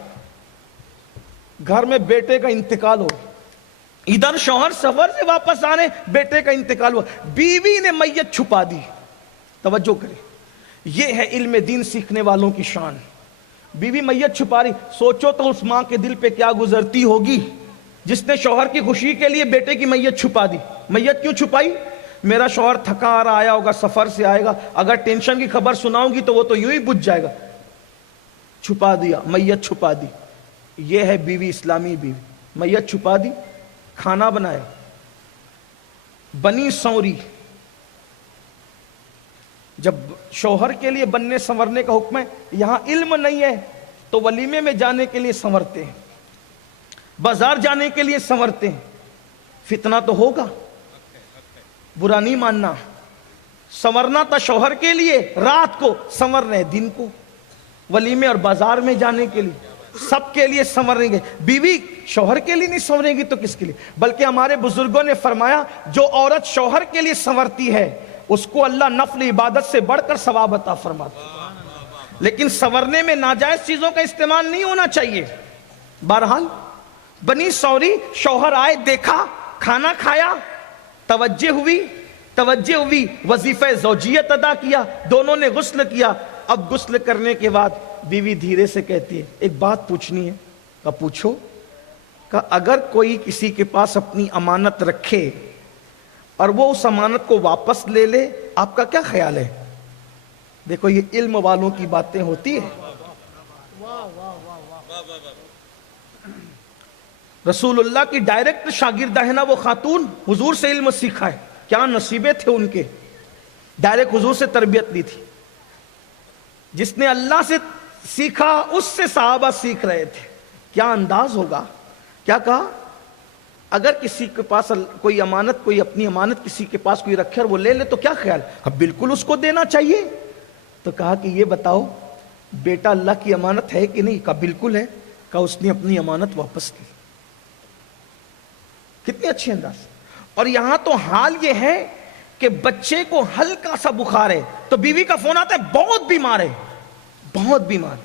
گھر میں بیٹے کا انتقال ہو، ادھر شوہر سفر سے واپس آنے، بیٹے کا انتقال ہوا، بیوی نے میت چھپا دی۔ توجہ کریں، یہ ہے علم دین سیکھنے والوں کی شان۔ بیوی میت چھپا رہی، سوچو تو اس ماں کے دل پہ کیا گزرتی ہوگی جس نے شوہر کی خوشی کے لیے بیٹے کی میت چھپا دی۔ میت کیوں چھپائی؟ میرا شوہر تھکا آ رہا آیا ہوگا، سفر سے آئے گا، اگر ٹینشن کی خبر سناؤں گی تو وہ تو یوں ہی بجھ جائے گا، چھپا دیا، میت چھپا دی۔ یہ ہے بیوی، اسلامی بیوی۔ میت چھپا دی، کھانا بنایا، بنی سوری۔ جب شوہر کے لیے بننے سنورنے کا حکم ہے، یہاں علم نہیں ہے تو ولیمے میں جانے کے لیے سنورتے ہیں، بازار جانے کے لیے سنورتے ہیں۔ فتنہ تو ہوگا، برا نہیں ماننا۔ سنورنا تھا شوہر کے لیے رات کو، سنور رہے دن کو، ولیمے اور بازار میں جانے کے لیے، سب کے لیے سنوریں گے۔ بیوی شوہر کے لیے نہیں سنورے گی تو کس کے لیے؟ بلکہ ہمارے بزرگوں نے فرمایا جو عورت شوہر کے لیے سنورتی ہے اس کو اللہ نفل عبادت سے بڑھ کر ثواب عطا فرماتا ہے۔ لیکن سنورنے میں ناجائز چیزوں کا استعمال نہیں ہونا چاہیے۔ بہرحال بنی سوری، شوہر آئے، دیکھا کھانا کھایا، توجہ ہوئی، وظیفہ زوجیت ادا کیا، دونوں نے غسل کیا. اب غسل کرنے کے بعد بیوی دھیرے سے کہتی ہے ایک بات پوچھنی ہے. کہا پوچھو. کہا اگر کوئی کسی کے پاس اپنی امانت رکھے اور وہ اس امانت کو واپس لے لے، آپ کا کیا خیال ہے؟ دیکھو یہ علم والوں کی باتیں ہوتی ہیں. رسول اللہ کی ڈائریکٹ شاگردہ ہے نا وہ خاتون، حضور سے علم سیکھا ہے. کیا نصیبے تھے ان کے، ڈائریکٹ حضور سے تربیت لی تھی. جس نے اللہ سے سیکھا اس سے صحابہ سیکھ رہے تھے. کیا انداز ہوگا. کیا کہا اگر کسی کے پاس کوئی امانت، کوئی اپنی امانت کسی کے پاس کوئی رکھے اور وہ لے لے تو کیا خیال؟ اب بالکل اس کو دینا چاہیے. تو کہا کہ یہ بتاؤ بیٹا اللہ کی امانت ہے کہ نہیں؟ کہا بالکل ہے. کہا اس نے اپنی امانت واپس کی. کتنے اچھے انداز. اور یہاں تو حال یہ ہے کہ بچے کو ہلکا سا بخار ہے تو بیوی کا فون آتا ہے بہت بیمار ہے، بہت بیمار.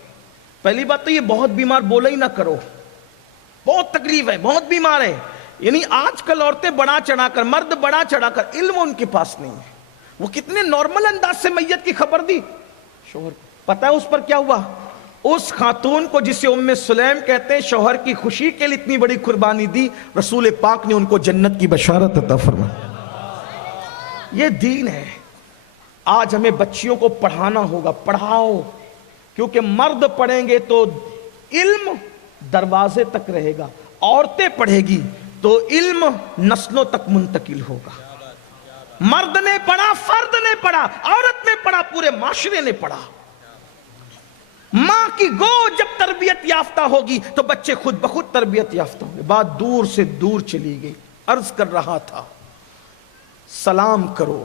پہلی بات تو یہ بہت بیمار بولا ہی نہ کرو، بہت تکلیف ہے، بہت بیمار ہے. یعنی آج کل عورتیں بڑا چڑھا کر، مرد بڑا چڑھا کر، علم ان کے پاس نہیں ہے. وہ کتنے نارمل انداز سے میت کی خبر دی شوہر. پتہ ہے اس پر کیا ہوا؟ اس خاتون کو جسے ام سلیم کہتے ہیں شوہر کی خوشی کے لیے اتنی بڑی قربانی دی، رسول پاک نے ان کو جنت کی بشارت عطا فرمائی. یہ دین ہے. آج ہمیں بچیوں کو پڑھانا ہوگا. پڑھاؤ، کیونکہ مرد پڑھیں گے تو علم دروازے تک رہے گا، عورتیں پڑھے گی تو علم نسلوں تک منتقل ہوگا. مرد نے پڑھا، فرد نے پڑھا، عورت نے پڑھا، پورے معاشرے نے پڑھا. ماں کی گود جب تربیت یافتہ ہوگی تو بچے خود بخود تربیت یافتہ ہوں گے. بات دور سے دور چلی گئی. عرض کر رہا تھا سلام کرو.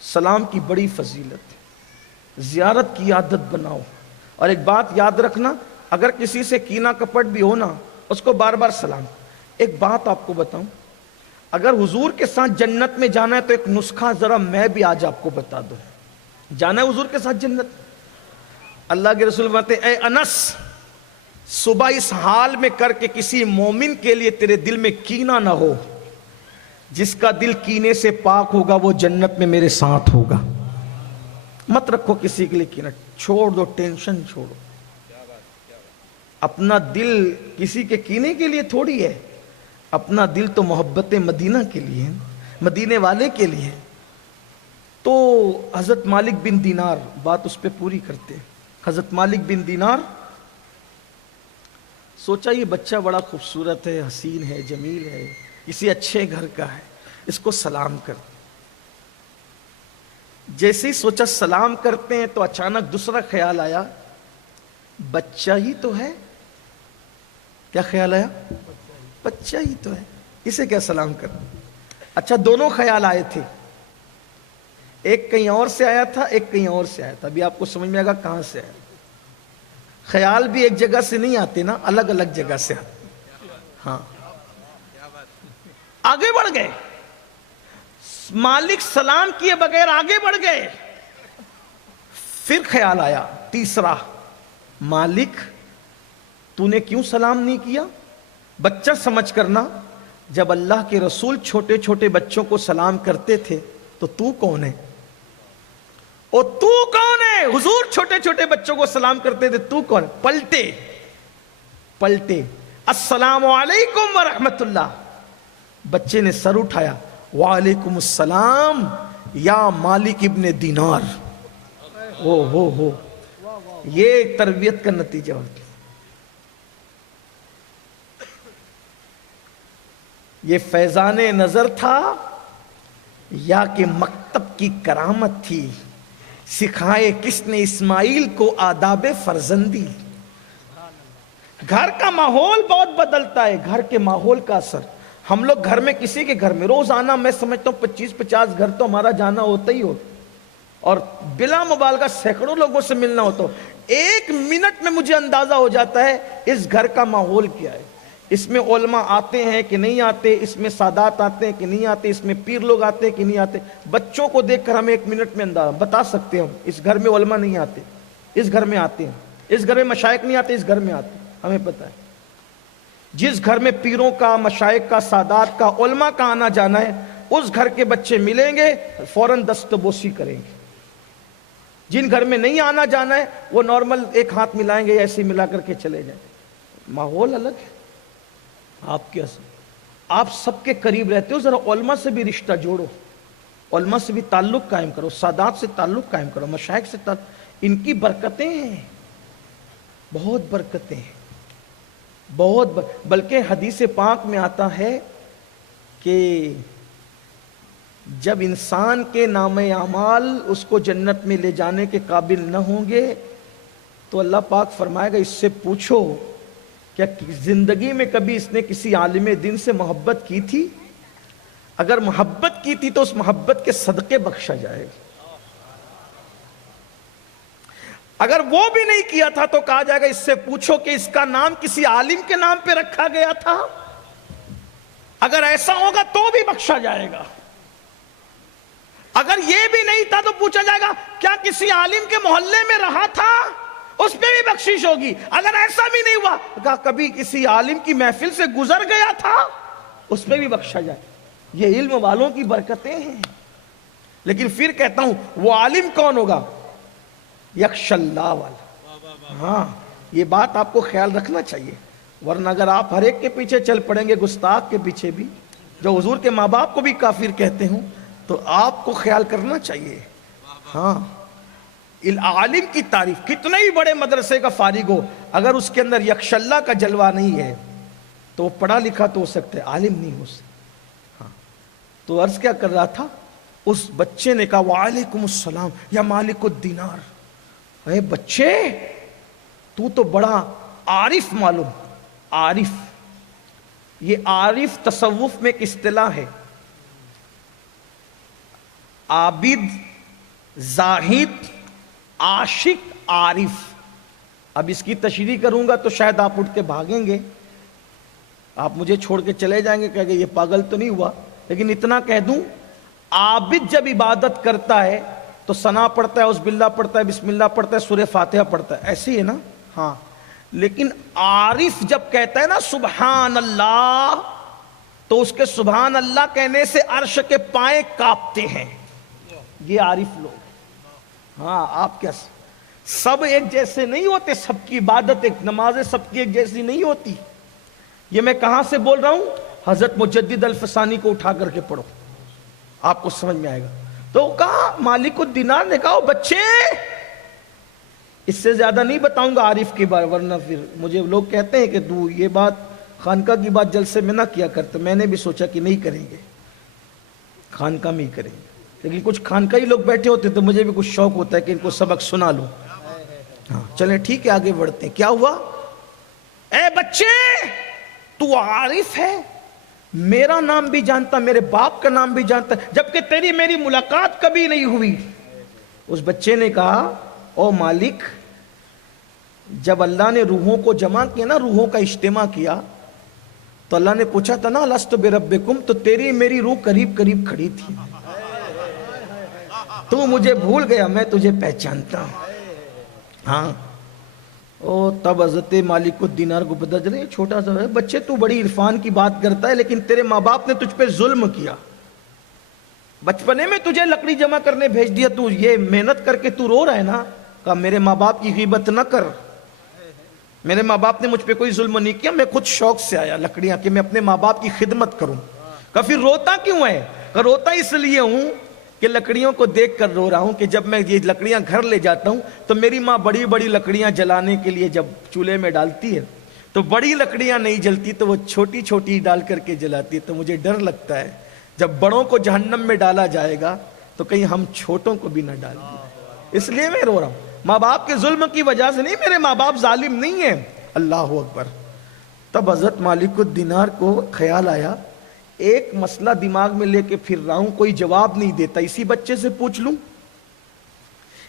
سلام کی بڑی فضیلت ہے. زیارت کی عادت بناؤ. اور ایک بات یاد رکھنا، اگر کسی سے کینہ کپٹ بھی ہو نا، اس کو بار بار سلام. ایک بات آپ کو بتاؤں، اگر حضور کے ساتھ جنت میں جانا ہے تو ایک نسخہ ذرا میں بھی آج آپ کو بتا دوں. جانا ہے حضور کے ساتھ جنت، اللہ کے رسول فرماتے اے انس، صبح اس حال میں کر کے کسی مومن کے لیے تیرے دل میں کینہ نہ ہو. جس کا دل کینے سے پاک ہوگا وہ جنت میں میرے ساتھ ہوگا. مت رکھو کسی کے لیے کینہ، چھوڑ دو، ٹینشن چھوڑو. اپنا دل کسی کے کینے کے لیے تھوڑی ہے، اپنا دل تو محبت مدینہ کے لیے ہے، مدینے والے کے لیے. تو حضرت مالک بن دینار، بات اس پہ پوری کرتے ہیں. حضرت مالک بن دینار سوچا یہ بچہ بڑا خوبصورت ہے، حسین ہے، جمیل ہے، کسی اچھے گھر کا ہے، اس کو سلام کر. جیسے ہی سوچا سلام کرتے ہیں تو اچانک دوسرا خیال آیا، بچہ ہی تو ہے. کیا خیال آیا؟ بچہ ہی تو ہے، اسے کیا سلام کر. اچھا دونوں خیال آئے تھے، ایک کہیں اور سے آیا تھا، ایک کہیں اور سے آیا تھا. ابھی آپ کو سمجھ میں آئے گا کہاں سے آیا. خیال بھی ایک جگہ سے نہیں آتے نا، الگ الگ جگہ سے آتے. ہاں آگے بڑھ گئے. مالک سلام کیے بغیر آگے بڑھ گئے. پھر خیال آیا تیسرا، مالک تو نے کیوں سلام نہیں کیا؟ بچہ سمجھ کرنا، جب اللہ کے رسول چھوٹے چھوٹے بچوں کو سلام کرتے تھے تو کون ہے؟ او تو کون ہے؟ حضور چھوٹے چھوٹے بچوں کو سلام کرتے تھے، تو کون؟ پلٹے السلام علیکم ورحمت اللہ. بچے نے سر اٹھایا، وعلیکم السلام یا مالک ابن دینار. ہو یہ تربیت کا نتیجہ ہوتا. یہ فیضان نظر تھا یا کہ مکتب کی کرامت تھی؟ سکھائے کس نے اسماعیل کو آداب فرزندی؟ گھر کا ماحول بہت بدلتا ہے، گھر کے ماحول کا اثر. ہم لوگ گھر میں کسی کے گھر میں روزانہ میں سمجھتا ہوں 25-50 گھر تو ہمارا جانا ہوتا ہی ہو، اور بلا مبالغہ سینکڑوں لوگوں سے ملنا ہوتا ہو. 1 منٹ میں مجھے اندازہ ہو جاتا ہے اس گھر کا ماحول کیا ہے. اس میں علماء آتے ہیں کہ نہیں آتے، اس میں سادات آتے ہیں کہ نہیں آتے، اس میں پیر لوگ آتے ہیں کہ نہیں آتے. بچوں کو دیکھ کر ہمیں 1 منٹ میں اندازہ بتا سکتے ہیں. اس گھر میں علماء نہیں آتے، اس گھر میں آتے ہیں. اس گھر میں مشائخ نہیں آتے، اس گھر میں آتے ہیں. ہمیں پتہ ہے. جس گھر میں پیروں کا، مشائخ کا، سادات کا، علماء کا آنا جانا ہے، اس گھر کے بچے ملیں گے فوراً دستبوسی کریں گے. جن گھر میں نہیں آنا جانا ہے وہ نارمل ایک ہاتھ ملائیں گے، ایسے ملا کر کے چلے جائیں. ماحول الگ ہے. آپ سب کے قریب رہتے ہو، ذرا علماء سے بھی رشتہ جوڑو، علماء سے بھی تعلق قائم کرو، سادات سے تعلق قائم کرو، مشائخ سے تعلق. ان کی برکتیں ہیں، بہت برکتیں ہیں، بلکہ حدیث پاک میں آتا ہے کہ جب انسان کے نام اعمال اس کو جنت میں لے جانے کے قابل نہ ہوں گے تو اللہ پاک فرمائے گا اس سے پوچھو کیا زندگی میں کبھی اس نے کسی عالم دین سے محبت کی تھی؟ اگر محبت کی تھی تو اس محبت کے صدقے بخشا جائے گا. اگر وہ بھی نہیں کیا تھا تو کہا جائے گا اس سے پوچھو کہ اس کا نام کسی عالم کے نام پہ رکھا گیا تھا؟ اگر ایسا ہوگا تو بھی بخشا جائے گا. اگر یہ بھی نہیں تھا تو پوچھا جائے گا کیا کسی عالم کے محلے میں رہا تھا؟ اس پہ بھی بخشش ہوگی. اگر ایسا بھی نہیں ہوا کہا کبھی کسی عالم کی محفل سے گزر گیا تھا، اس پہ بھی بخشا جائے. یہ علم والوں کی برکتیں ہیں. لیکن پھر کہتا ہوں وہ عالم کون ہوگا؟ یخش اللہ والا. ہاں یہ بات آپ کو خیال رکھنا چاہیے، ورنہ اگر آپ ہر ایک کے پیچھے چل پڑیں گے، گستاخ کے پیچھے بھی، جو حضور کے ماں باپ کو بھی کافر کہتے ہوں، تو آپ کو خیال کرنا چاہیے. ہاں عالم کی تعریف، کتنے ہی بڑے مدرسے کا فارغ ہو، اگر اس کے اندر یکش اللہ کا جلوہ نہیں ہے تو وہ پڑھا لکھا تو ہو سکتا ہے، عالم نہیں ہو سکتا. ہاں تو عرض کیا کر رہا تھا، اس بچے نے کہا وعلیکم السلام یا مالک الدینار. اے بچے تو بڑا عارف معلوم. عارف، یہ عارف تصوف میں ایک اصطلاح ہے. عابد، زاہد، عاشق، عارف. اب اس کی تشریح کروں گا تو شاید آپ اٹھ کے بھاگیں گے، آپ مجھے چھوڑ کے چلے جائیں گے کہ یہ پاگل تو نہیں ہوا. لیکن اتنا کہہ دوں، عابد جب عبادت کرتا ہے تو ثنا پڑھتا ہے، اعوذ باللہ پڑھتا ہے، بسم اللہ پڑھتا ہے، سورہ فاتحہ پڑھتا ہے، ایسے ہی ہے نا. ہاں لیکن عارف جب کہتا ہے نا سبحان اللہ، تو اس کے سبحان اللہ کہنے سے عرش کے پائیں کانپتے ہیں. یہ عارف لوگ. ہاں آپ کیا سب ایک جیسے نہیں ہوتے، سب کی عبادت ایک، نمازیں سب کی ایک جیسی نہیں ہوتی. یہ میں کہاں سے بول رہا ہوں؟ حضرت مجدد الفسانی کو اٹھا کر کے پڑھو، آپ کو سمجھ میں آئے گا. تو کہا مالک الدینار نے کہا بچے، اس سے زیادہ نہیں بتاؤں گا عارف کی بات، ورنہ پھر مجھے لوگ کہتے ہیں کہ تو یہ بات خانقاہ کی بات جلسے میں نہ کیا کرتے. میں نے بھی سوچا کہ نہیں کریں گے، خانقاہ میں ہی کریں گے. لیکن کچھ خانقاہی لوگ بیٹھے ہوتے تو مجھے بھی کچھ شوق ہوتا ہے کہ ان کو سبق سنا لوں. ہاں چلیں ٹھیک ہے، آگے بڑھتے ہیں. کیا ہوا؟ اے بچے تو عارف ہے، میرا نام بھی جانتا، میرے باپ کا نام بھی جانتا، جبکہ تیری میری ملاقات کبھی نہیں ہوئی. اس بچے نے کہا او مالک، جب اللہ نے روحوں کو جمع کیا نا، روحوں کا اجتماع کیا، تو اللہ نے پوچھا تھا نا لست بربکم، تو تیری میری روح قریب قریب کھڑی تھی. تو مجھے بھول گیا، میں تجھے پہچانتا ہوں. ہاں تب حضرت مالک الدینار کو پتہ چلے چھوٹا سا ہے بچے، تو بڑی عرفان کی بات کرتا ہے، لیکن تیرے ماں باپ نے تجھ پہ ظلم کیا. بچپنے میں تجھے لکڑی جمع کرنے بھیج دیا، تو یہ محنت کر کے تو رو رہا ہے نا. کہا میرے ماں باپ کی غیبت نہ کر، میرے ماں باپ نے مجھ پہ کوئی ظلم نہیں کیا، میں خود شوق سے آیا لکڑیاں کہ میں اپنے ماں باپ کی خدمت کروں. کہا پھر روتا کیوں ہے؟ کہا روتا اس لیے ہوں کہ لکڑیوں کو دیکھ کر رو رہا ہوں کہ جب میں یہ لکڑیاں گھر لے جاتا ہوں تو میری ماں بڑی بڑی لکڑیاں جلانے کے لیے جب چولہے میں ڈالتی ہے تو بڑی لکڑیاں نہیں جلتی، تو وہ چھوٹی چھوٹی ڈال کر کے جلاتی ہے. تو مجھے ڈر لگتا ہے جب بڑوں کو جہنم میں ڈالا جائے گا تو کہیں ہم چھوٹوں کو بھی نہ ڈال دیں، اس لیے میں رو رہا ہوں. ماں باپ کے ظلم کی وجہ سے نہیں، میرے ماں باپ ظالم نہیں ہیں. اللہ اکبر. تب حضرت مالک الدینار کو خیال آیا ایک مسئلہ دماغ میں لے کے پھر رہا ہوں، کوئی جواب نہیں دیتا، اسی بچے سے پوچھ لوں،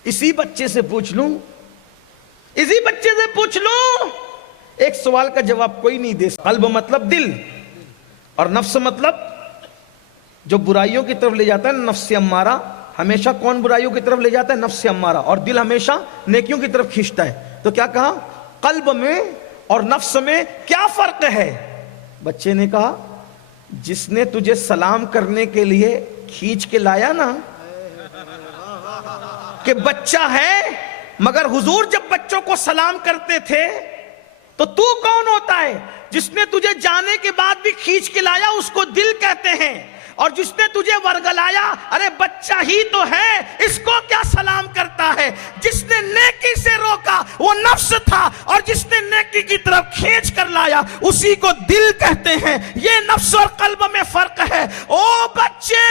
اسی بچے سے پوچھ لوں، اسی بچے سے پوچھ لوں. ایک سوال کا جواب کوئی نہیں دے سکتا. قلب مطلب دل، اور نفس مطلب جو برائیوں کی طرف لے جاتا ہے، نفس امارہ. ہمیشہ کون برائیوں کی طرف لے جاتا ہے؟ نفس امارہ. اور دل ہمیشہ نیکیوں کی طرف کھینچتا ہے. تو کیا کہا؟ قلب میں اور نفس میں کیا فرق ہے؟ بچے نے کہا جس نے تجھے سلام کرنے کے لیے کھینچ کے لایا نا، کہ بچہ ہے مگر حضور جب بچوں کو سلام کرتے تھے تو تو کون ہوتا ہے؟ جس نے تجھے جانے کے بعد بھی کھینچ کے لایا اس کو دل کہتے ہیں، اور جس نے تجھے ورگلایا ارے بچہ ہی تو ہے اس کو کیا سلام کرتا ہے؟ جس نے نیکی سے روکا وہ نفس تھا، اور جس نے نیکی کی طرف کھینچ کر لایا اسی کو دل کہتے ہیں۔ یہ نفس اور قلب میں فرق ہے۔ او بچے،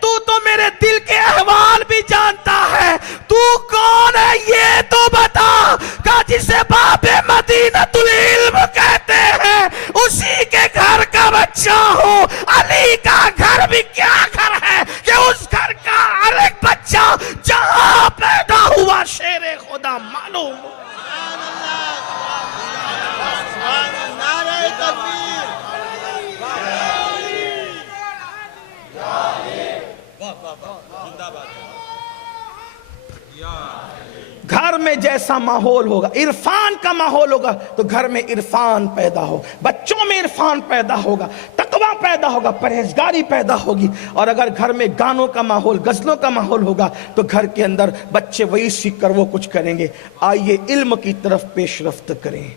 تو میرے دل کے احوال بھی جانتا ہے، تو کون ہے یہ تو بتا۔ کہ جسے باب مدینۃ العلم کہتے ہیں اسی کے گھر کا بچہ ہوں۔ علی کا گھر بھی کیا گھر ہے کہ اس گھر کا ہر ایک بچہ جہاں پیدا ہوا شیر خدا معلوم۔ گھر میں جیسا ماحول ہوگا، عرفان کا ماحول ہوگا تو گھر میں عرفان پیدا ہو، بچوں میں عرفان پیدا ہوگا، تقویٰ پیدا ہوگا، پرہیزگاری پیدا ہوگی۔ اور اگر گھر میں گانوں کا ماحول، غزلوں کا ماحول ہوگا تو گھر کے اندر بچے وہی سیکھ کر وہ کچھ کریں گے۔ آئیے علم کی طرف پیش رفت کریں،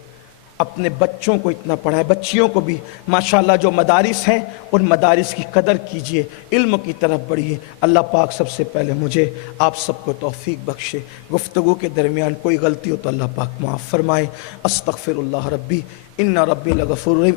اپنے بچوں کو اتنا پڑھائیں، بچیوں کو بھی ماشاءاللہ جو مدارس ہیں ان مدارس کی قدر کیجئے، علم کی طرف بڑھیے۔ اللہ پاک سب سے پہلے مجھے آپ سب کو توفیق بخشے، گفتگو کے درمیان کوئی غلطی ہو تو اللہ پاک معاف فرمائے۔ استغفر اللہ ربی ان ربی لغفور رحیم۔